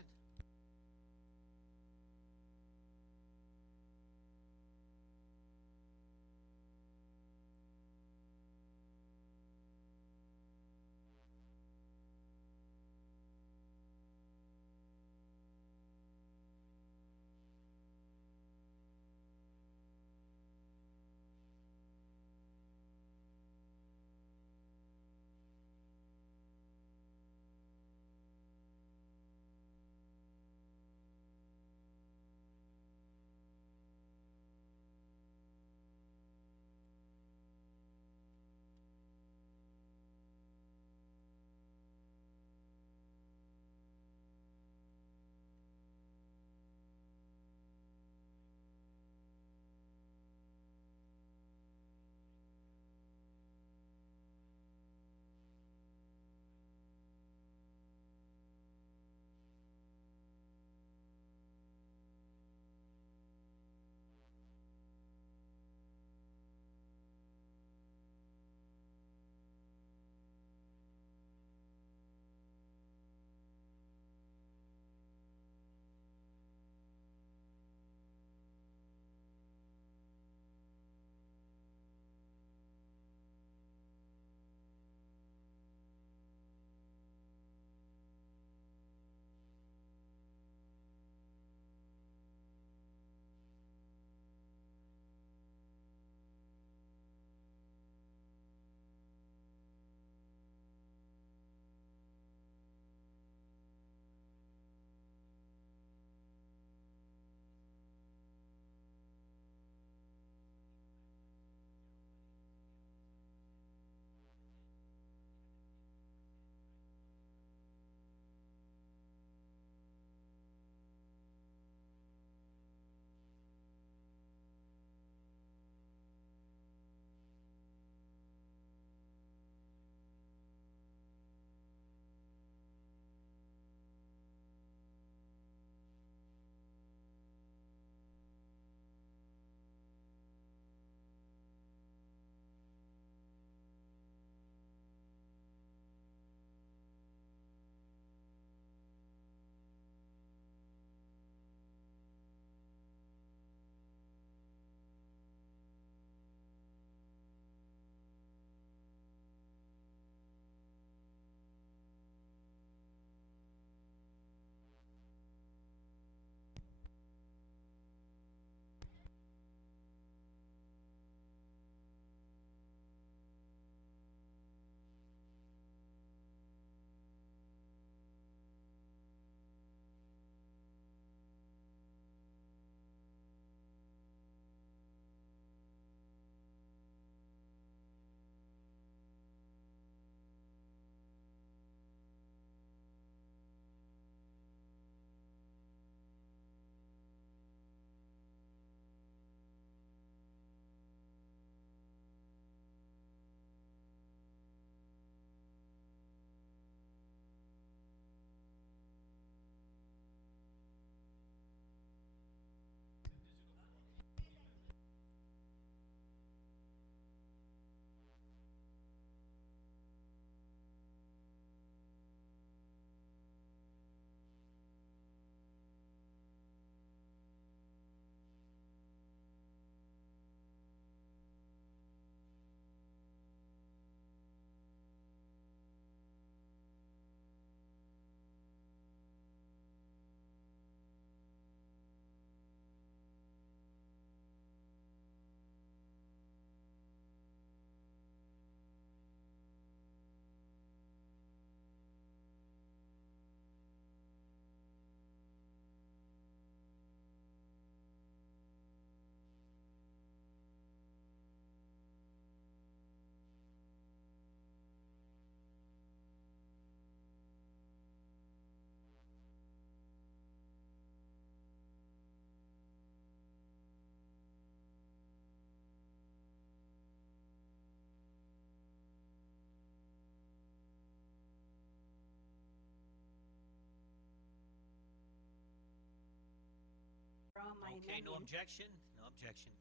My Okay, no amendment. objection? No objection.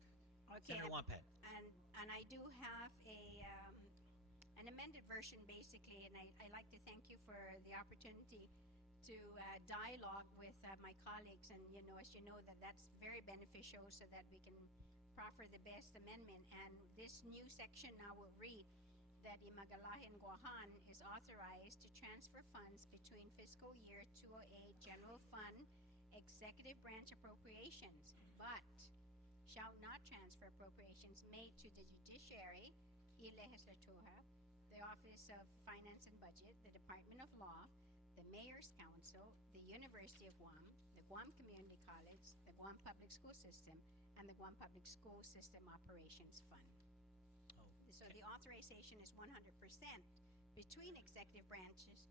Okay, Senator Wampat. and I do have an an amended version, basically, and I'd like to thank you for the opportunity to dialogue with my colleagues, and as you know, that's very beneficial so that we can proffer the best amendment. And this new section now will read that Imagalahin Guahan is authorized to transfer funds between fiscal year 208 General Fund Executive Branch appropriations, but shall not transfer appropriations made to the Judiciary y Legislatura, the Office of Finance and Budget, the Department of Law, the Mayor's Council, the University of Guam, the Guam Community College, the Guam Public School System, and the Guam Public School System Operations Fund. So the authorization is 100% between executive branches,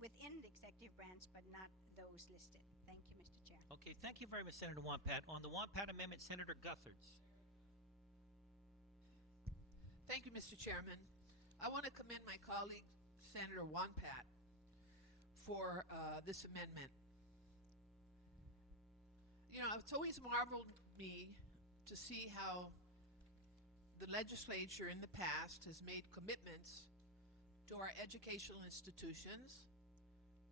within the executive branch, but not those listed. Thank you, Mr. Chair. Okay, thank you very much, Senator Wampat. On the Wampat amendment, Senator Gutherts. Thank you, Mr. Chairman. I want to commend my colleague, Senator Wampat, for this amendment. It's always marveled me to see how the legislature in the past has made commitments to our educational institutions,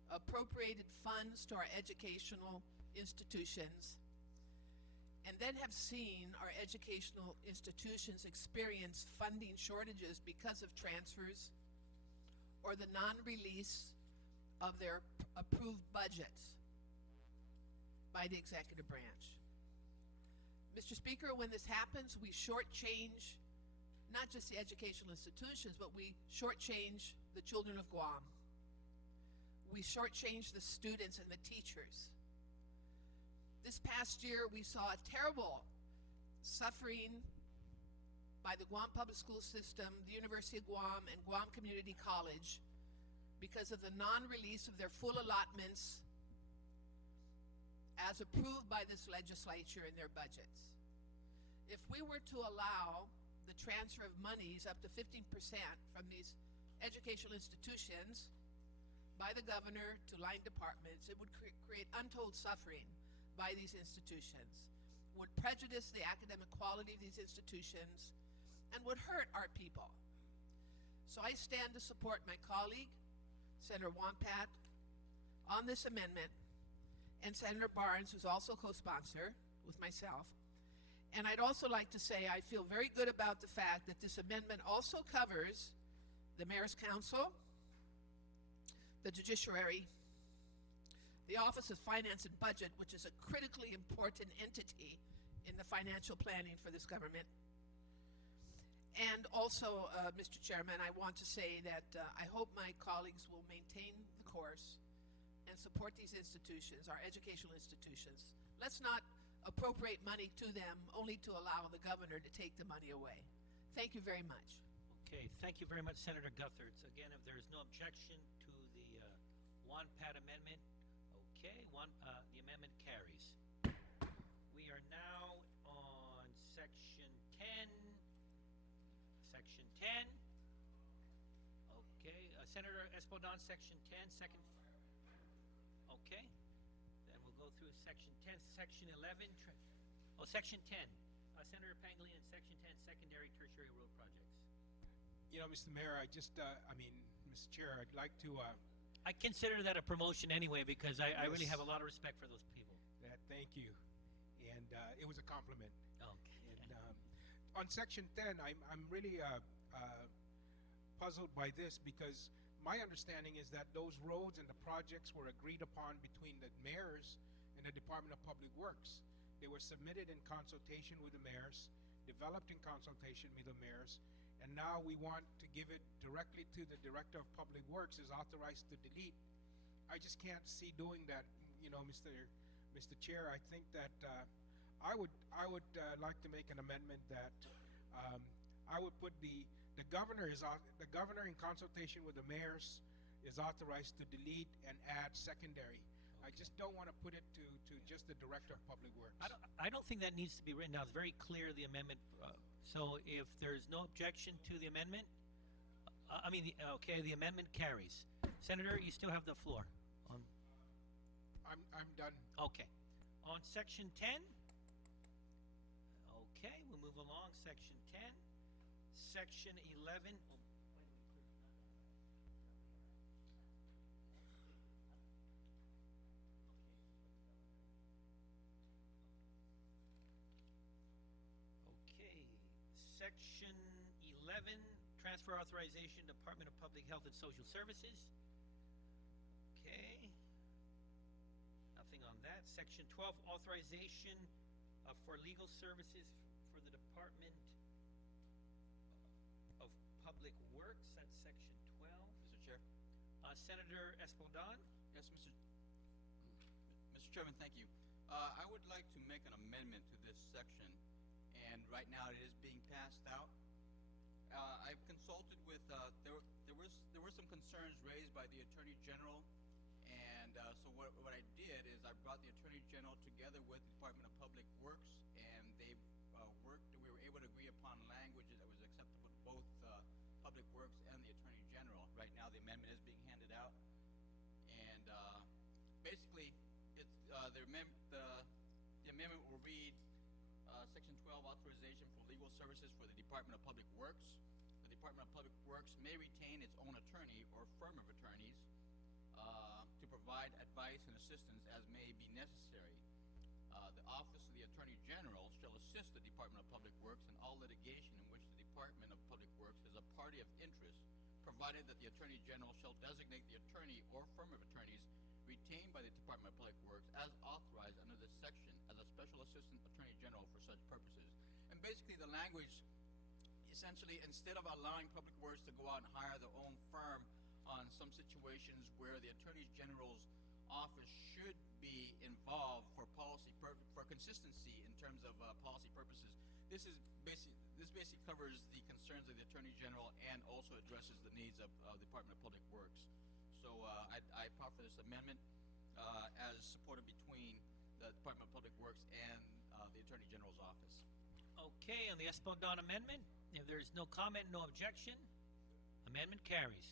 appropriated funds to our educational institutions, and then have seen our educational institutions experience funding shortages because of transfers or the non-release of their approved budgets by the executive branch. Mr. Speaker, when this happens, we shortchange not just the educational institutions, but we shortchange the children of Guam. We shortchange the students and the teachers. This past year, we saw a terrible suffering by the Guam Public School System, the University of Guam, and Guam Community College because of the non-release of their full allotments as approved by this legislature in their budgets. If we were to allow the transfer of monies up to 15% from these educational institutions by the governor to line departments, it would create untold suffering by these institutions, would prejudice the academic quality of these institutions, and would hurt our people. So I stand to support my colleague, Senator Wampat, on this amendment, and Senator Barnes, who's also co-sponsor with myself. And I'd also like to say I feel very good about the fact that this amendment also covers the Mayor's Council, the Judiciary, the Office of Finance and Budget, which is a critically important entity in the financial planning for this government. And also, Mr. Chairman, I want to say that I hope my colleagues will maintain the course and support these institutions, our educational institutions. Let's not appropriate money to them only to allow the governor to take the money away. Thank you very much. Okay, thank you very much, Senator Gutherts. Again, if there is no objection to the Wampat amendment, okay, the amendment carries. We are now on section 10. Section 10. Okay, Senator Espaldon, section 10, second. Okay, then we'll go through section 10, section 11. Section 10. Senator Pangilinan, section 10, secondary tertiary road projects. Mr. Mayor, Mr. Chair, I'd like to. I consider that a promotion anyway because I really have a lot of respect for those people. Thank you, and it was a compliment. Okay. And on section 10, I'm really puzzled by this because my understanding is that those roads and the projects were agreed upon between the mayors and the Department of Public Works. They were submitted in consultation with the mayors, developed in consultation with the mayors, and now we want to give it directly to the Director of Public Works is authorized to delete. I just can't see doing that, Mr. Chair. I think that I would like to make an amendment that I would put the governor in consultation with the mayors is authorized to delete and add secondary. I just don't want to put it to just the Director of Public Works. I don't think that needs to be written down. It's very clear, the amendment. So if there's no objection to the amendment, the amendment carries. Senator, you still have the floor. I'm done. Okay. On section 10. Okay, we'll move along. Section 10. Section 11. Section 11, transfer authorization, Department of Public Health and Social Services. Okay. Nothing on that. Section 12, authorization for legal services for the Department of Public Works. That's Section 12. Mr. Chair. Senator Espaldon. Yes, Mr. Chairman, thank you. I would like to make an amendment to this section, and right now it is being passed out. I've consulted with, there were some concerns raised by the Attorney General, and so what I did is I brought the Attorney General together with the Department of Public Works, and they've we were able to agree upon language that was acceptable to both Public Works and the Attorney General. Right now the amendment is being handed out, and basically it's the amendment will read Section 12, authorization for legal services for the Department of Public Works. The Department of Public Works may retain its own attorney or firm of attorneys to provide advice and assistance as may be necessary. The Office of the Attorney General shall assist the Department of Public Works in all litigation in which the Department of Public Works is a party of interest, provided that the Attorney General shall designate the attorney or firm of attorneys retained by the Department of Public Works as authorized under this section as a Special Assistant Attorney General for such purposes. And basically the language, essentially, instead of allowing Public Works to go out and hire their own firm on some situations where the Attorney General's office should be involved for for consistency in terms of policy purposes, this basically covers the concerns of the Attorney General and also addresses the needs of the Department of Public Works. So I proffer this amendment as supported between the Department of Public Works and the Attorney General's office. Okay, on the Espaldon amendment, if there's no comment, no objection, amendment carries.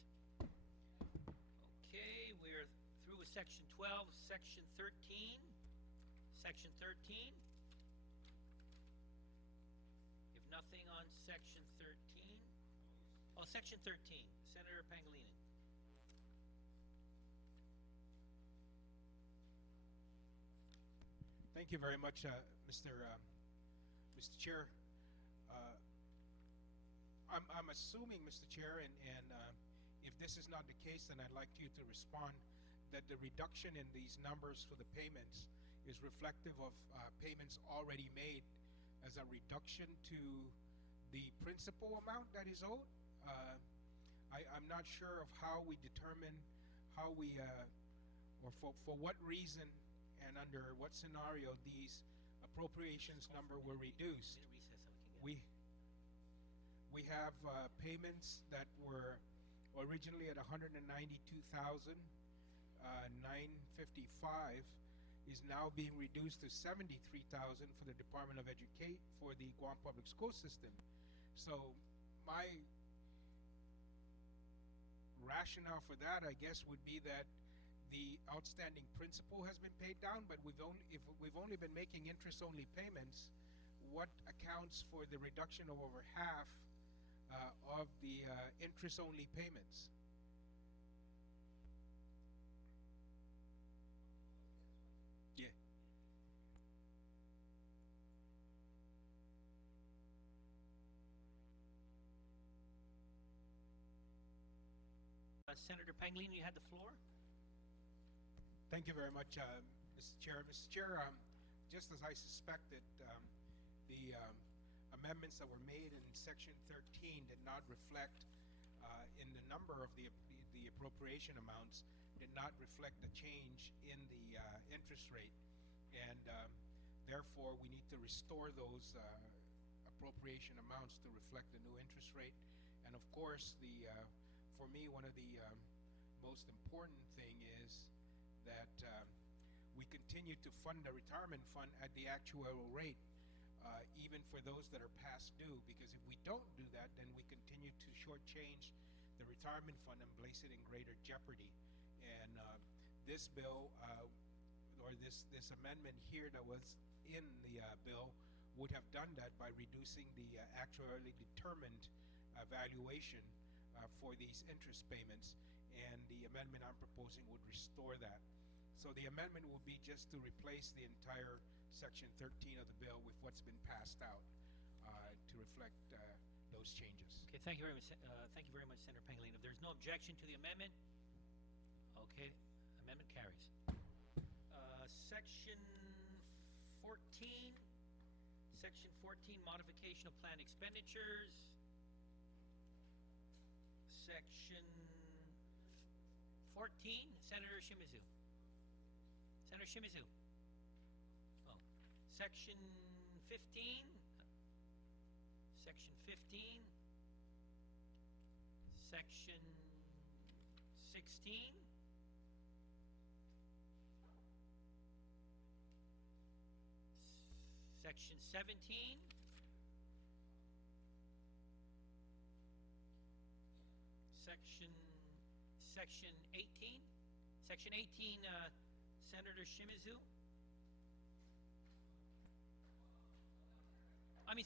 Okay, we're through with Section 12, Section 13. Section 13. If nothing on Section 13. Oh, Section 13, Senator Pangilinan. Thank you very much, Mr. Chair. I'm assuming, Mr. Chair, and if this is not the case, then I'd like you to respond that the reduction in these numbers for the payments is reflective of payments already made as a reduction to the principal amount that is owed. I'm not sure of how we determine how we, or for what reason and under what scenario these appropriations number were reduced. We have payments that were originally at $192,955 is now being reduced to $73,000 for the Department of Education for the Guam Public School System. So my rationale for that, I guess, would be that the outstanding principal has been paid down, but if we've only been making interest-only payments, what accounts for the reduction of over half of the interest-only payments? Yeah. Senator Pangilinan, you had the floor. Thank you very much, Mr. Chair. Mr. Chair, just as I suspected, the amendments that were made in Section 13 did not reflect in the number of the appropriation amounts, did not reflect the change in the interest rate, and therefore we need to restore those appropriation amounts to reflect the new interest rate. And of course, for me, one of the most important thing is that we continue to fund the retirement fund at the actuarial rate, even for those that are past due, because if we don't do that, then we continue to shortchange the retirement fund and place it in greater jeopardy. And this bill, or this amendment here that was in the bill, would have done that by reducing the actuarially determined valuation for these interest payments, and the amendment I'm proposing would restore that. So the amendment will be just to replace the entire Section 13 of the bill with what's been passed out, to to reflect those changes. Okay, thank you very much, Senator Pangilinan. If there's no objection to the amendment, okay, amendment carries. Section 14, modification of planned expenditures. Section 14, Senator Shimizu. Senator Shimizu. Oh, Section 15. Section 16. Section 17. Section 18. Section 18, Senator Shimizu. I'm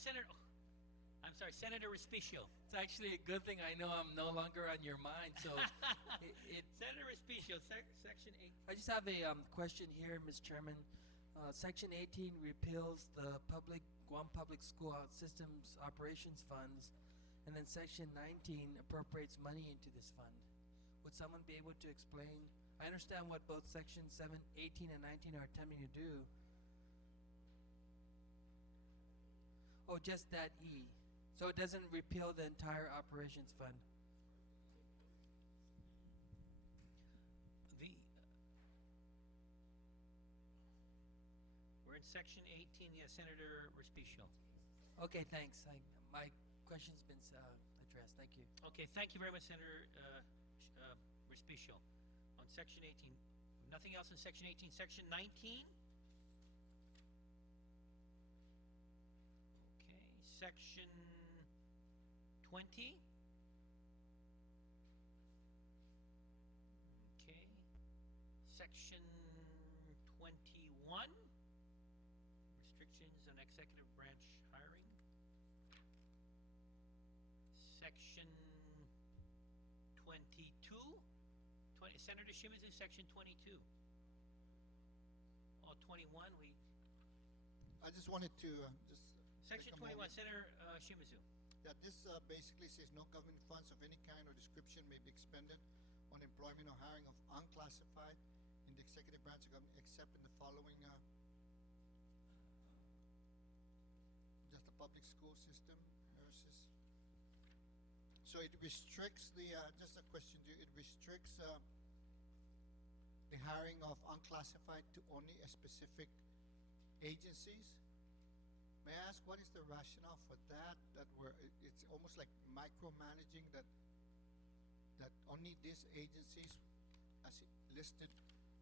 sorry, Senator Respicio. It's actually a good thing I know I'm no longer on your mind. So, Senator Respicio, Section 18. I just have a question here, Mr. Chairman. Section 18 repeals the Guam Public School Systems Operations Funds, and then Section 19 appropriates money into this fund. Would someone be able to explain? I understand what both Sections 18 and 19 are attempting to do. Oh, just that E. So it doesn't repeal the entire operations fund. We're in Section 18, yes, Senator Respicio. Okay, thanks. My question's been addressed. Thank you. Okay, thank you very much, Senator Respicio. On Section 18, nothing else in Section 18. Section 19. Okay, Section 20. Okay, Section 21. Restrictions on executive branch hiring. Section 22. Senator Shimizu, Section 22. Oh, 21, I just wanted to Section 21, Senator Shimizu. Yeah, this basically says no government funds of any kind or description may be expended on employment or hiring of unclassified in the executive branch of government except in the following just the public school system, nurses. So it restricts the, just a question to you, it restricts the hiring of unclassified to only a specific agencies. May I ask what is the rationale for that? It's almost like micromanaging that only these agencies, as listed,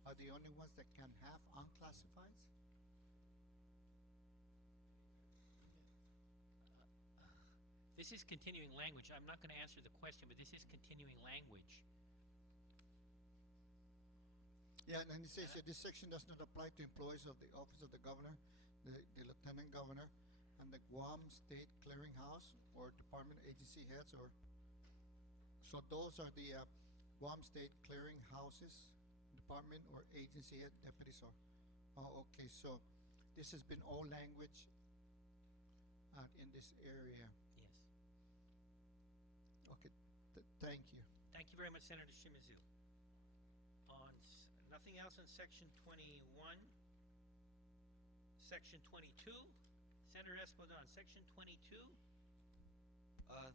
are the only ones that can have unclassifieds? This is continuing language. I'm not going to answer the question, but this is continuing language. Yeah, and it says this section does not apply to employees of the Office of the Governor, the Lieutenant Governor, and the Guam State Clearinghouse or Department agency heads, or so those are the Guam State Clearinghouses, Department or agency head deputies. Or okay, so this has been all language in this area. Yes. Okay, thank you. Thank you very much, Senator Shimizu. Nothing else on Section 21. Section 22. Senator Espadon, Section 22.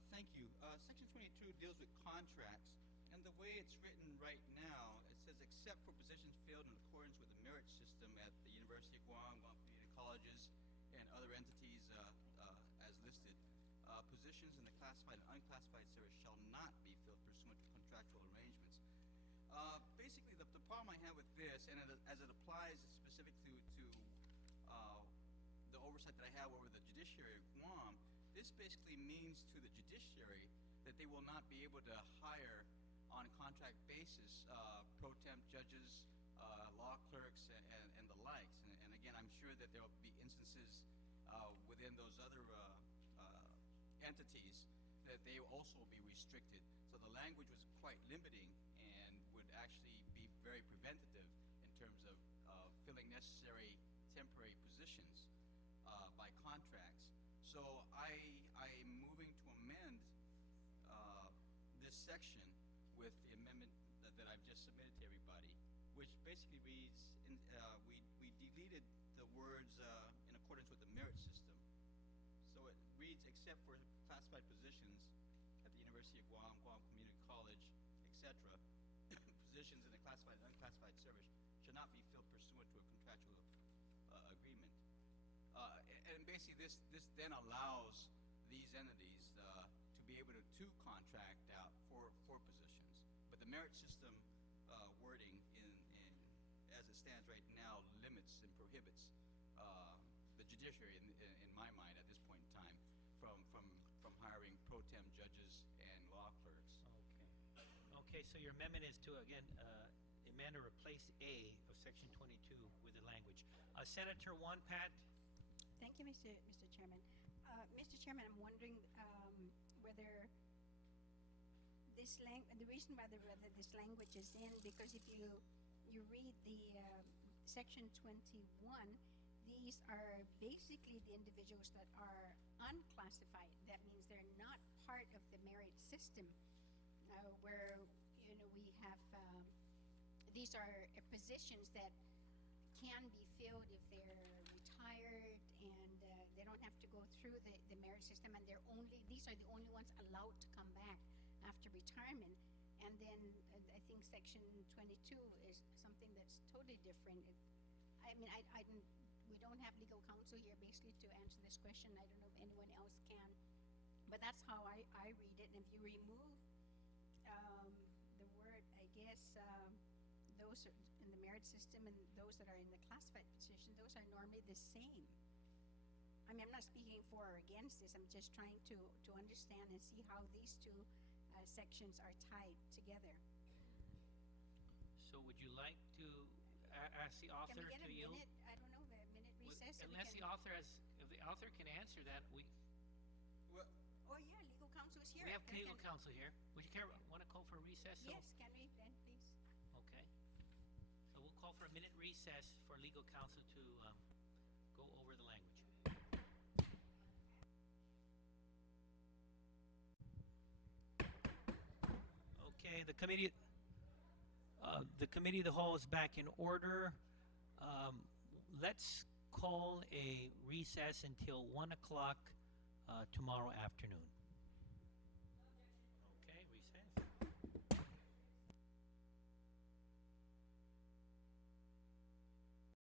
Thank you. Section 22 deals with contracts, and the way it's written right now, it says except for positions filled in accordance with the merit system at the University of Guam, Guam Community Colleges, and other entities as listed, positions in the classified and unclassified service shall not be filled pursuant to contractual arrangements. Basically, the problem I have with this, and as it applies specific to the oversight that I have over the judiciary of Guam, this basically means to the judiciary that they will not be able to hire on a contract basis pro temp judges, law clerks, and the likes. And again, I'm sure that there will be instances within those other entities that they will also be restricted. So the language was quite limiting and would actually be very preventative in terms of filling necessary temporary positions by contracts. So I with the amendment that I've just submitted to everybody, which basically reads, we deleted the words in accordance with the merit system. So it reads, except for classified positions at the University of Guam, Guam Community College, etc., positions in the classified and unclassified service should not be filled pursuant to a contractual agreement. And basically, this then allows these entities to be able to contract out for positions. But the merit system wording as it stands right now limits and prohibits the judiciary, in my mind, at this point in time, from hiring pro tem judges and law clerks. Okay, so your amendment is to, again, amend or replace A of section 22 with the language. Senator Pat. Thank you, Mr. Chairman. Mr. Chairman, I'm wondering whether the reason whether this language is in, because if you read the section 21, these are basically the individuals that are unclassified. That means they're not part of the merit system, where we have these are positions that can be filled if they're retired and they don't have to go through the merit system, and these are the only ones allowed to come back after retirement. And then I think section 22 is something that's totally different. We don't have legal counsel here basically to answer this question. I don't know if anyone else can, but that's how I read it. And if you remove the word, I guess those are in the merit system and those that are in the classified position, those are normally the same. I mean, I'm not speaking for or against this. I'm just trying to understand and see how these two sections are tied together. So would you like to ask the author Can we get to a yield? minute? I don't know, a minute recess? so we Unless can- if the author can answer that, Oh yeah, legal counsel is here. we have legal counsel here. Would you want to call for a recess? Yes, can we then, please? Okay. So we'll call for a minute recess for legal counsel to go over the language. Okay, the committee of the whole is back in order. Let's call a recess until 1 o'clock tomorrow afternoon.